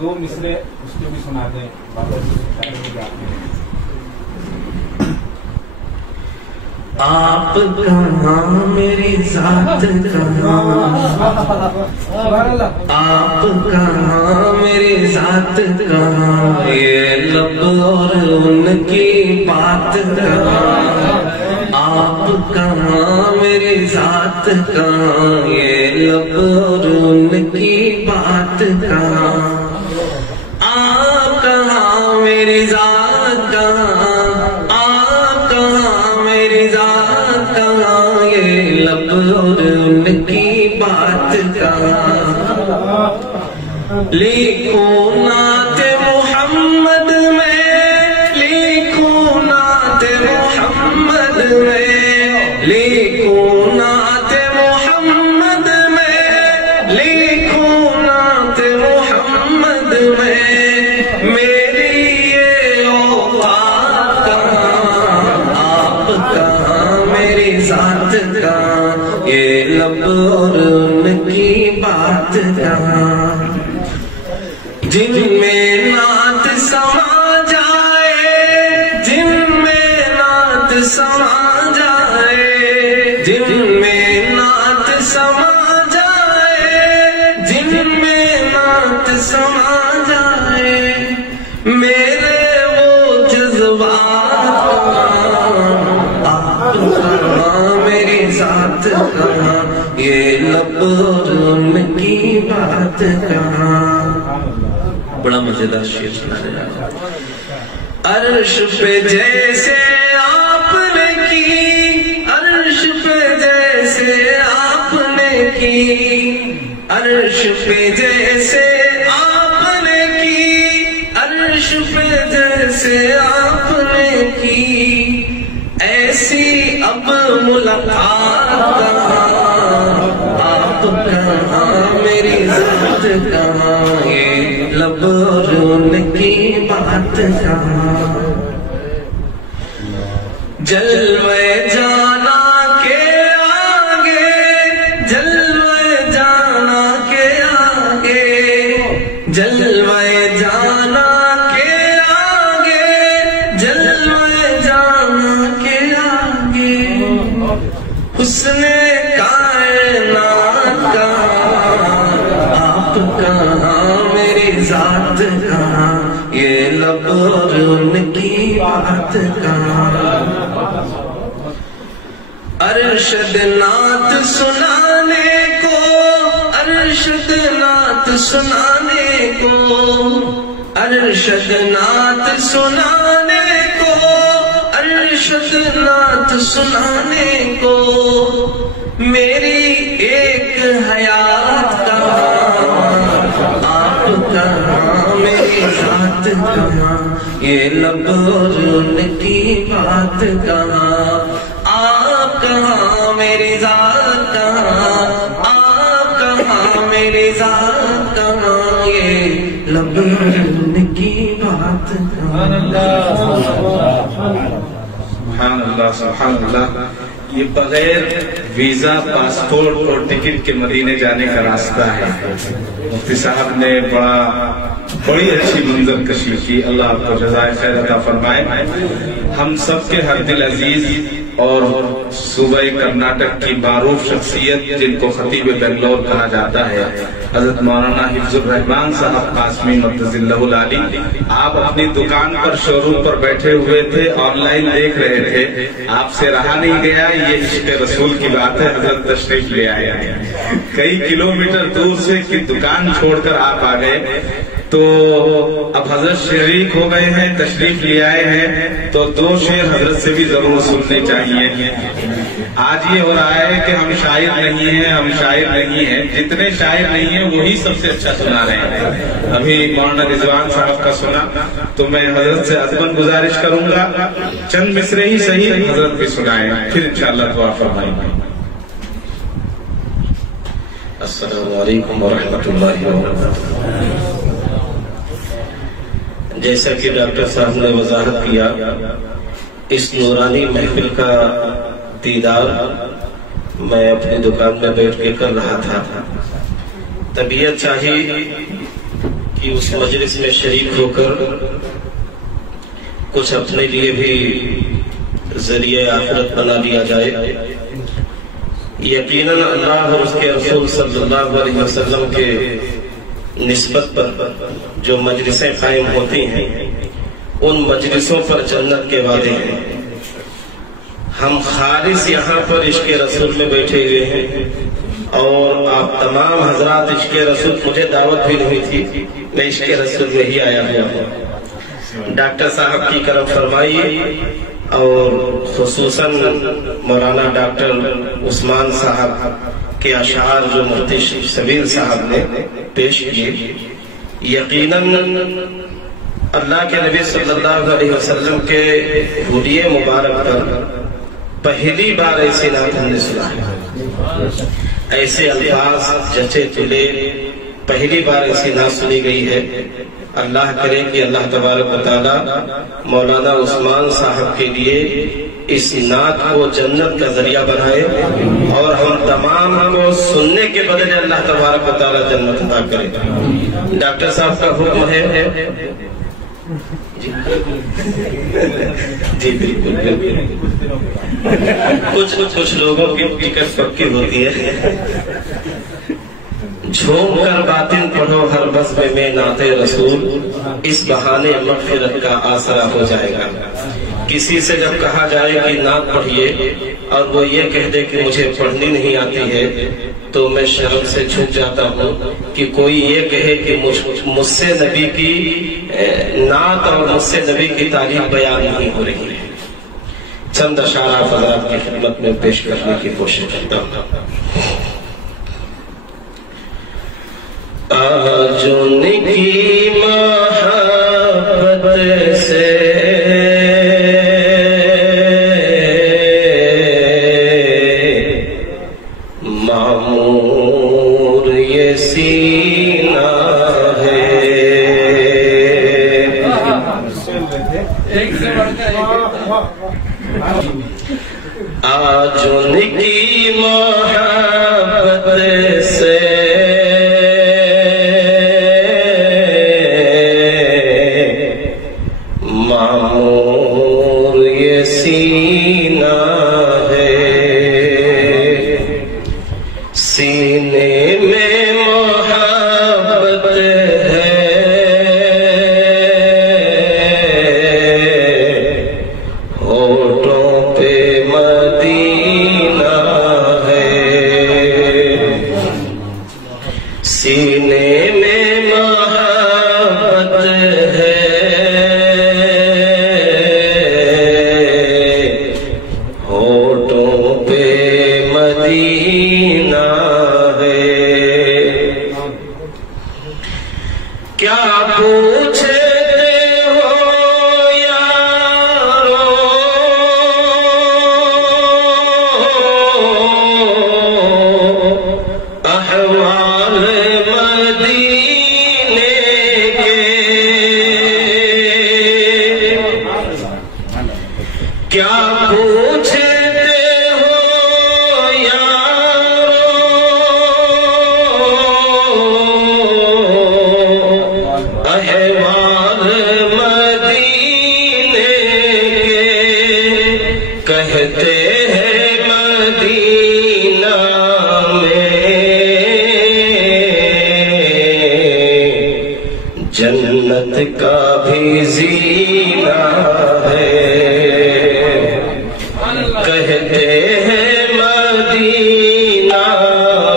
دو مصرے اس کو بھی سنا دیں۔ آپ کہاں میری ذات کہاں، آپ کہاں میری ذات کہاں، یہ لب اور ان کی بات کہاں، آپ کہاں میری ذات کہاں، یہ لب اور ان کی بات کہاں، آپ کہاں میری ذات کہاں، آپ کہاں میری ذات کہاں، یہ لب اور ان کی بات کہاں، لکھوں نعت محمد میں، لکھوں نعت محمد میں، لکھوں نعت محمد میں، لکھوں نعت محمد میں، میری یہ اوقات کہاں، آپ کہاں میری ذات کہاں، یہ لب اور ان کی بات کہاں، جن میں نعت سما جائے، جن میں نعت سما جائے، جن میں نعت سما جائے، جن میں نعت سما جائے، میرے وہ جذبات کہاں، آپ کہاں میری ذات کہاں، یہ لب اور ان کی بات کہاں۔ بڑا مزیدار شعر سنا رہے ہیں۔ عرش پہ جیسے آپ نے کی، عرش پہ جیسے آپ نے کی، عرش پہ جیسے آپ نے کی، عرش پہ جیسے آپ نے کی، ایسی اب ملاقات کہاں، آپ کہاں میری ذات کہاں، یہ لب اور ان کی بات کہاں، جلوے جانا کے آگے، جلوے جانا کے آگے، جلوے جانا کے آگے، جلوے جانا کے آگے، حسن کائنات کہاں، آپ کہاں میری ذات کہاں، یہ لب اور ان کی بات کہاں، ارشد نعت سنانے کو، ارشد نعت سنانے کو، ارشد نعت سنانے کو، ارشد نعت سنانے کو، میری ایک حیات کہاں، آپ کہاں میری ذات کہاں، یہ لب اور ان کی بات کہاں، آپ کہاں میری ذات کہاں، آپ کہاں میری ذات کہاں، یہ لب اور ان کی بات کہاں۔ سبحان اللہ سبحان اللہ۔ یہ بغیر ویزا پاسپورٹ اور ٹکٹ کے مدینے جانے کا راستہ ہے۔ مفتی صاحب نے بڑی اچھی منظر کشی کی، اللہ آپ کو جزائے خیر عطا فرمائے۔ ہم سب کے ہر دل عزیز اور صوبہ کرناٹک کی معروف شخصیت جن کو خطیب بنگلور کہا جاتا ہے، حضرت مولانا حفظ الرحمان صاحب قاسمی مقدس اللہ العالی، آپ اپنی دکان پر شو روم پر بیٹھے ہوئے تھے، آن لائن دیکھ رہے تھے، آپ سے رہا نہیں گیا، یہ عشق رسول کی بات ہے، حضرت تشریف لے آئے ہیں، کئی کلومیٹر دور سے کی دکان چھوڑ کر آپ آ گئے، تو اب حضرت شریک ہو گئے ہیں، تشریف لے آئے ہیں، تو 2 شعر حضرت سے بھی ضرور سننے چاہیے۔ آج یہ ہو رہا ہے کہ ہم شاعر نہیں ہیں، ہم شاعر نہیں ہیں، جتنے شاعر نہیں ہیں وہی سب سے اچھا سنا رہے ہیں۔ ابھی مولانا رضوان صاحب کا سنا، تو میں حضرت سے عزمن گزارش کروں گا چند مصرے ہی صحیح حضرت بھی سنائیں، پھر انشاءاللہ دعا فرمائیں۔ السلام علیکم ورحمۃ اللہ وبرکاتہ۔ جیسا کہ ڈاکٹر صاحب نے وضاحت کیا، اس نورانی محفل کا دیدار میں اپنی دکان میں بیٹھ کے کر رہا تھا۔ طبیعت چاہی کہ اس مجلس میں شریک ہو کر کچھ اپنے لیے بھی ذریعہ آخرت بنا لیا جائے۔ یقیناً اللہ اور اس کے رسول صلی اللہ علیہ وسلم کے نسبت پر جو مجلسیں قائم ہوتی ہیں، ان مجلسوں پر جنت کے وعدے ہیں۔ ہم خالص یہاں پر عشق رسول میں بیٹھے ہوئے ہیں، اور آپ تمام حضرات عشق رسول، مجھے دعوت بھی نہیں تھی، میں عشق رسول میں ہی آیا ہوں۔ ڈاکٹر صاحب کی کرم فرمائیے، اور خصوصاً مولانا ڈاکٹر عثمان صاحب کے اشعار جو مفتی شبیر صاحب نے پیش کیے، یقیناً اللہ کے نبی صلی اللہ علیہ وسلم کے حلیے مبارک پر پہلی بار ایسی نعت ہم نے سنا ہے، ایسے الفاظ جچے تلے پہلی بار ایسی نعت سنی گئی ہے۔ اللہ کرے کہ اللہ تبارک و تعالی مولانا عثمان صاحب کے لیے اس نعت کو جنت کا ذریعہ بنائے، اور ہم تمام کو سننے کے بدلے اللہ تبارک و تعالی جنت عطا کرے۔ ڈاکٹر صاحب کا حکم ہے، جی بالکل بالکل، کچھ لوگوں کی ٹکٹ پکی ہوتی ہے۔ جھوم کر باطن پڑھو ہر بزم میں نعت رسول، اس بہانے مغفرت کا آسرا ہو جائے گا۔ کسی سے جب کہا جائے کہ نعت پڑھیے اور وہ یہ کہہ دے کہ مجھے پڑھنی نہیں آتی ہے، تو میں شرم سے جھک جاتا ہوں کہ کوئی یہ کہے کہ مجھ سے نبی کی نعت اور مجھ سے نبی کی تعریف بیان نہیں ہو رہی ہے۔ چند اشعار حضرات کی خدمت میں پیش کرنے کی کوشش کرتا ہوں۔ آج ان کی محبت سے معمور یہ سینہ ہے، آج ان کی محبت سے معمور یہ سینہ ہے، سینے میں محبت ہے، ہونٹوں پہ مدینہ ہے، سینے میں محبت ہے، مدینہ ہے۔ کیا پوچھتے ہو یارو احوال مدینے کے، کیا پوچھتے ہو یارو کا بھی زینہ ہے، کہتے ہیں مدینہ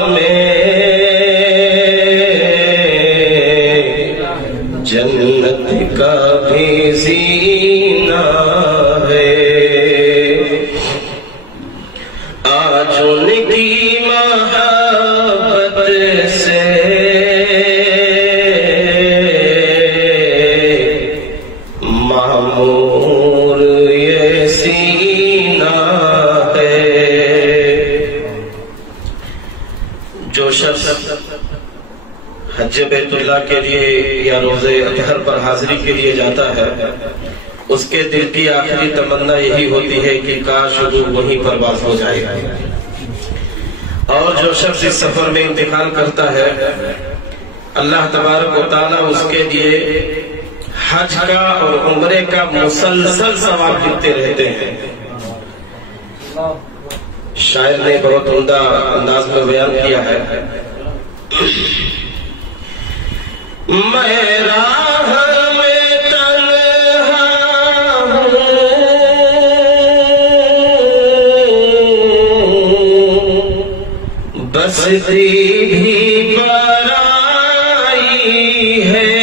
میں جنت کا بھی زینہ ہے۔ آج ان کی محبت سے معمور یہ سینہ ہے۔ جو شخص حج بیت اللہ کے لیے یا روزے اطہر پر حاضری کے لیے جاتا ہے، اس کے دل کی آخری تمنا یہی ہوتی ہے کہ کاش وہ وہیں پر واس ہو جائے۔ اور جو شخص اس سفر میں انتقال کرتا ہے، اللہ تبارک و تعالیٰ اس کے لیے حج کا اور عمرے کا مسلسل ثواب لکھتے رہتے ہیں۔ شاعر نے بہت عمدہ انداز میں بیان کیا ہے، میں راہ میں تنہا ہوں، بستی بھی پرائی ہے،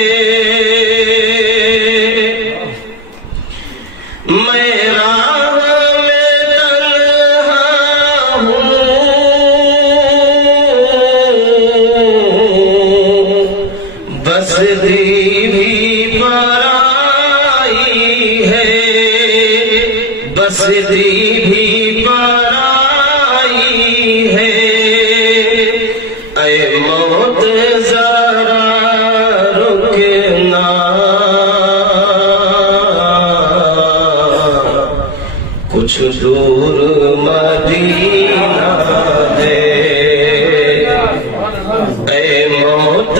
میں راہ میں تنہا ہوں، بستی بھی پرائی ہے، بستی بھی پرائی ہے، اے موت ذرا رکنا، کچھ دور مدینہ ہے، اے موت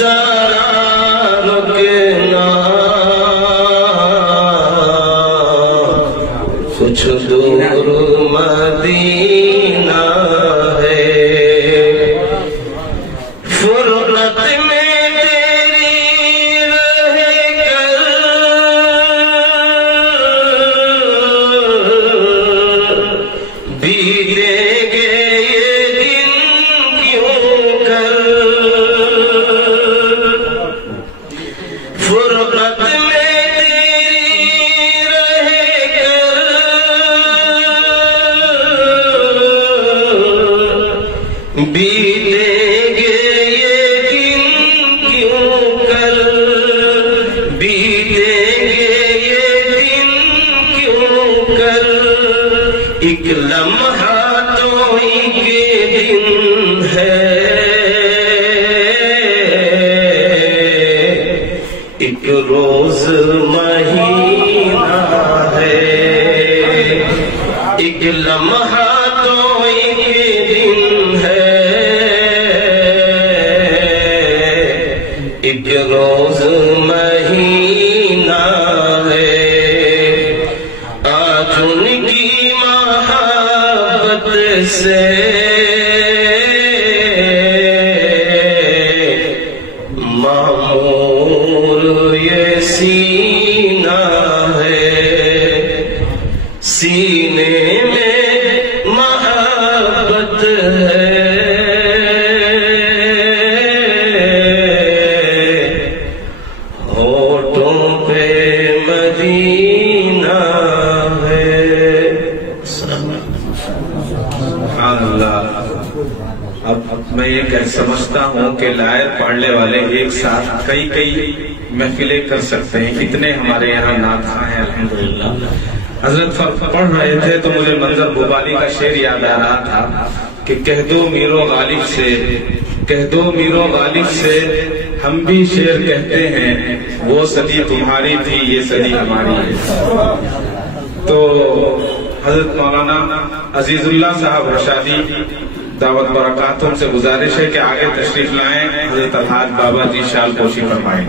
ذرا رکنا، کچھ دور مدینہ ہے۔ فرقت میں تیری رہ کر بیتیں گے یہ دن کیوں کر، فرقت میں تیری رہ کر بیتیں گے یہ دن کیوں کر، بیتیں گے یہ دن کیوں کر، ایک لمحہ تو ایک دن ہے، ایک روز مہینہ ہے، ایک لمحہ تو ایک دن ہے، ایک روز مہینہ ہے۔ آج ان کی محبت سے معمور یہ سینہ ہے، سینے میں محبت ہے، ہونٹوں پہ مدینہ ہے۔ سبحان اللہ۔ اب میں یہ سمجھتا ہوں کہ لائر پڑھنے والے ایک ساتھ کئی محفلیں کر سکتے ہیں، اتنے ہمارے یہاں نعت خواں ہیں الحمدللہ۔ حضرت پڑھ رہے تھے تو مجھے منظر بھوپالی کا شعر یاد آ رہا تھا کہ کہہ دو میر و غالب سے، کہہ دو میر و غالب سے ہم بھی شعر کہتے ہیں، وہ صدی تمہاری تھی یہ صدی ہماری ہے۔ تو حضرت مولانا عزیز اللہ صاحب رشادی دعوت برکاتوں سے گزارش ہے کہ آگے تشریف لائیں، حضرت الحاج بابا جی شال پوشی فرمائیں۔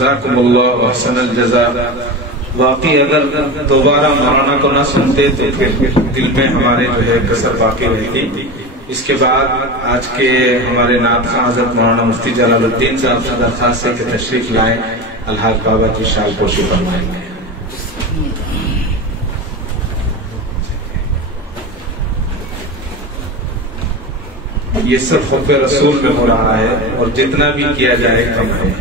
جزاکم اللہ احسن الجزا. واقعی اگر دوبارہ مولانا کو نہ سنتے تو پھر دل میں ہمارے جو ہے کسر باقی رہتی. اس کے بعد آج کے ہمارے نعت خواں حضرت مولانا مفتی جلال الدین صاحب سے درخواست ہے کہ تشریف لائیں، الحاج بابا کی شال پوشی فرمائیں گے. یہ سب حب رسول میں ہو رہا ہے اور جتنا بھی کیا جائے کم ہے.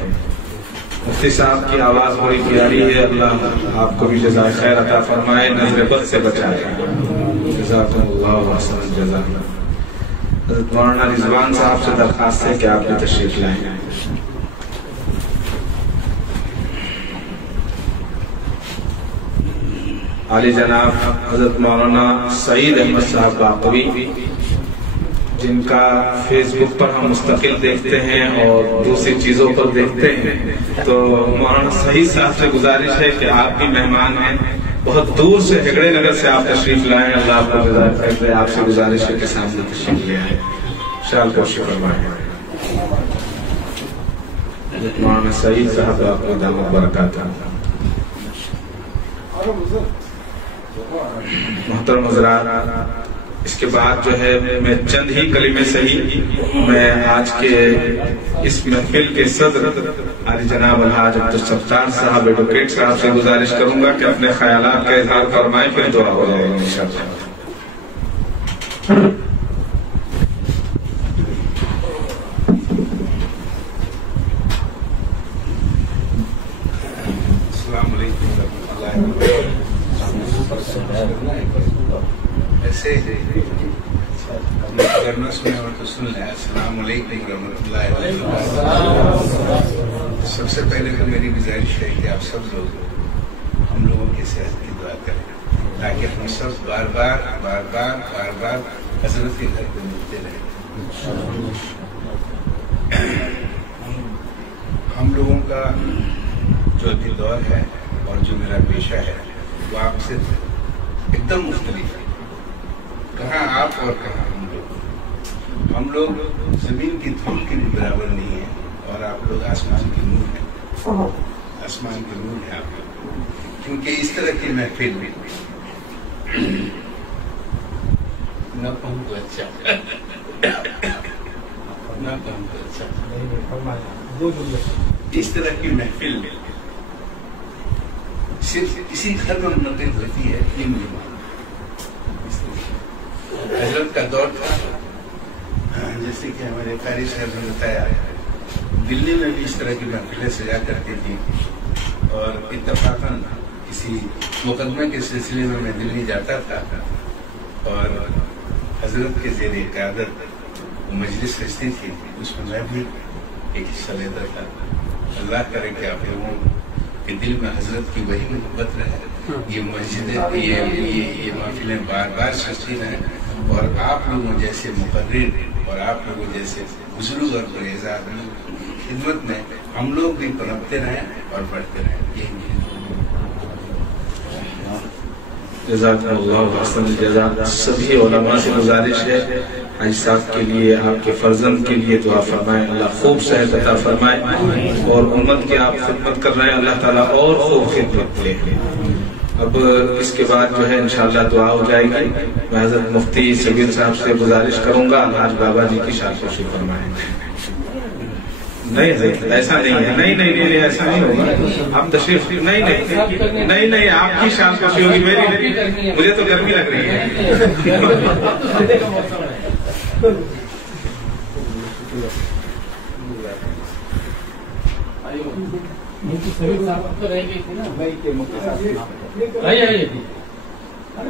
مفتی صاحب کی آواز بڑی پیاری ہے، اللہ آپ کو بھی جزائے خیر عطا فرمائے، نظر بد سے بچائے. جزاکم اللہ احسن الجزا. حضرت مولانا رضوان صاحب سے درخواست ہے کہ آپ بھی تشریف لائیں. عالی جناب حضرت مولانا سعید احمد صاحب باقوی، جن کا فیس بک پر ہم مستقل دیکھتے ہیں اور دوسری چیزوں پر دیکھتے ہیں، تو مولانا سعید صاحب سے گزارش ہے کہ آپ بھی مہمان ہیں، بہت دور سے ہگڑے نگر سے آپ تشریف لائیں. اللہ آپ کو جزائے خیر دے. آپ سے گزارش ہے کہ سامنے تشریف لے آئیں، شال پوشی فرمائیں. حضرت مولانا سعید صاحب آپ کو دامت برکات. محترم حضرات، اس کے بعد جو ہے میں چند ہی کلمے صحیح میں آج کے اس محفل کے صدر عالی جناب الحاج عبدالستار صاحب ایڈوکیٹ صاحب سے گزارش کروں گا کہ اپنے خیالات کا اظہار فرمائیں، پھر دعا ہو جائے گی انشاءاللہ. السلام علیکم ورحمۃ اللہ وبرکاتہ. ایسے اگر نہ سنے ہو تو سن لیں. السلام علیکم ورحمۃ اللہ وبرکاتہ. سب سے پہلے تو میری گزارش ہے کہ آپ سب لوگ ہم لوگوں کی صحت کی دعا کریں تاکہ ہم سب بار بار حضرت کے گھر پہ ملتے رہیں. ہم لوگوں کا جو ابھی دور ہے اور جو میرا پیشہ ہے وہ آپ سے ایک دم مختلف ہے. کہاں آپ اور کہاں ہم لوگ زمین کی دھول کے بھی برابر نہیں ہیں اور آپ لوگ آسمان کے نور ہیں. آسمان کے نور ہیں آپ لوگ، کیونکہ اس طرح کی محفل بھی نہ کہوں تو اچھا نہ کہوں تو اچھا. اس طرح کی محفل میں صرف اسی گھر میں منعقد ہوتی ہے. حضرت کا دور تھا، جیسے کہ ہمارے قاری صاحب نے بتایا، دلی میں بھی اس طرح کی محفلیں سجا کرتی تھی اور اتفاقاً کسی مقدمے کے سلسلے میں دلی جاتا تھا اور حضرت کے زیر قیادت مجلس رچتی تھی، اس میں میں بھی ایک حصہ لیتا تھا. اللہ کرے کہ آپ لوگوں کے دل میں حضرت کی وہی محبت رہے. یہ مسجدیں یہ محفلیں بار بار سجتی رہیں اور آپ لوگوں جیسے مقرر اور آپ لوگوں جیسے بزرگ اور پرہیزگار خدمت میں ہم لوگ بھی پنپتے رہیں اور بڑھتے رہیں. جزاک اللہ احسن الجزا. سبھی علماء سے گزارش ہے حاجی صاحب کے لیے، آپ کے فرزند کے لیے دعا فرمائیں، اللہ خوب صحت عطا فرمائے. اور امت کی آپ خدمت کر رہے ہیں، اللہ تعالیٰ اور خوب خدمت دے. اب اس کے بعد جو ہے انشاءاللہ دعا ہو جائے گی. میں حضرت مفتی شبیر صاحب سے گزارش کروں گا الحاج بابا جی کی شال پوشی فرمائیں. نہیں ایسا نہیں ہے، نہیں ایسا نہیں ہوگا. آپ تشریف نہیں آپ کی شال پوشی ہوگی، میری مجھے تو گرمی لگ رہی ہے.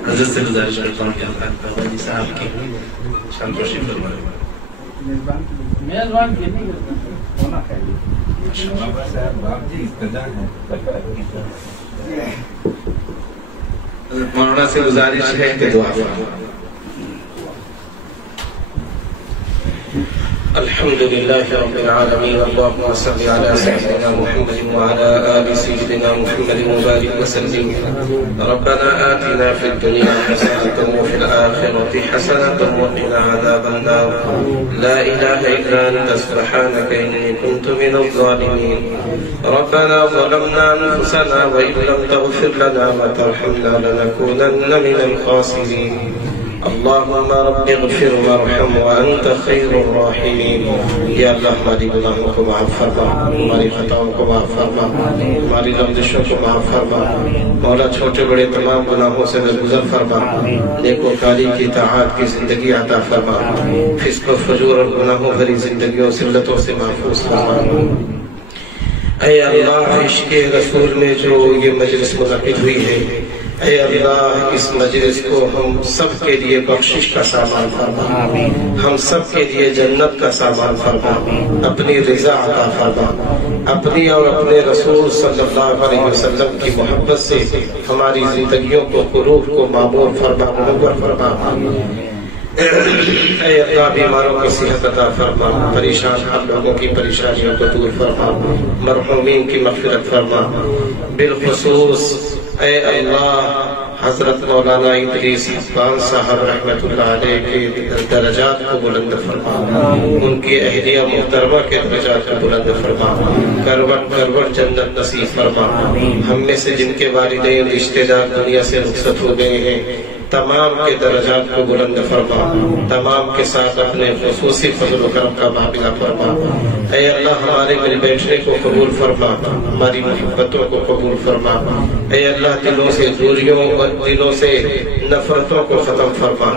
حضرت سے گزارش کرتا ہوں کہ الحاج بابا جی صاحب کی شان پوشی فرمائیں. بابا صاحب آپ جی ابتدا ہے. مولانا سے گزارش ہے کہ دعا فرمائیں. الحمد لله رب العالمين اللهم صل على سيدنا محمد وعلى آل سيدنا محمد وبارك وسلم. ربنا آتنا في الدنيا حسنة وفي الآخرة الآخرة حسنة وقنا عذاب النار لا إله إلا أنت سبحانك إني كنت من الظالمين ربنا ظلمنا أنفسنا وإن لم تغفر لنا وترحمنا لنكونن من الخاسرين اللهم رب اغفر وارحم وانت خیر الراحمین. یا اللہ ہماری گناہوں کو معاف فرما، ہماری خطاؤں کو معاف فرما، ہماری لغزشوں کو معاف فرما. مولا چھوٹے بڑے تمام گناہوں سے درگزر فرما، نیک و کاری کی اطاعت کی زندگی عطا فرما، فسق و فجور اور گناہوں بھری زندگیوں ذلتوں سے محفوظ فرما. اے اللہ عشق رسول میں جو یہ مجلس منعقد ہوئی ہے، اے اللہ اس مجلس کو ہم سب کے لیے بخشش کا سامان فرما، ہم سب کے لیے جنت کا سامان فرما، اپنی رضا عطا فرما، اپنی اور اپنے رسول صلی اللہ علیہ وسلم کی محبت سے ہماری زندگیوں کو قلوب کو معمور فرما، منور فرما. اے اللہ بیماروں کو صحت عطا فرما، پریشان ہم لوگوں کی پریشانیوں کو دور فرما، مرحومین کی مغفرت فرما. بالخصوص اے اللہ حضرت مولانا ادریس حقان صاحب رحمت اللہ علیہ کے درجات کو بلند فرما، ان کی اہلیہ محترمہ کے درجات کو بلند فرما، کروٹ کروٹ جنت نصیب فرما. ہم میں سے جن کے والدین رشتہ دار دنیا سے رخصت ہو گئے ہیں تمام کے درجات کو بلند فرما، تمام کے ساتھ اپنے خصوصی فضل و کرم کا معاملہ فرما. اے اللہ ہمارے مل بیٹھنے کو قبول فرما، ہماری محبتوں کو قبول فرما. اے اللہ دلوں سے دوریوں اور دلوں سے نفرتوں کو ختم فرما،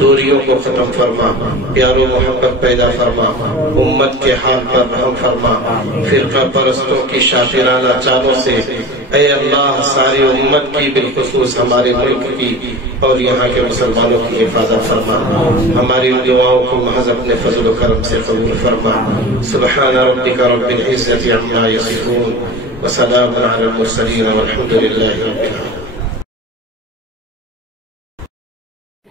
دوریوں کو ختم فرما، پیار و محبت پیدا فرما، امت کے حال پر رحم فرما، فرقہ پرستوں کی شاطرانہ چالوں سے اے اللہ ساری امت کی بالخصوص ہمارے ملک کی اور یہاں کے مسلمانوں کی حفاظت فرما. ہماری ان دعاؤں کو محض اپنے فضل و کرم سے قبول فرما. سبحان ربک رب العزت عما یصفون وسلام علی المرسلین والحمد للہ رب العالمین.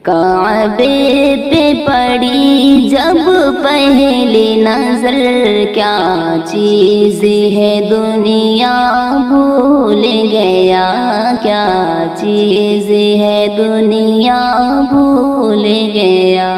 کعبے پہ پڑی جب پہلی نظر، کیا چیز ہے دنیا بھول گیا، کیا چیز ہے دنیا بھول گیا.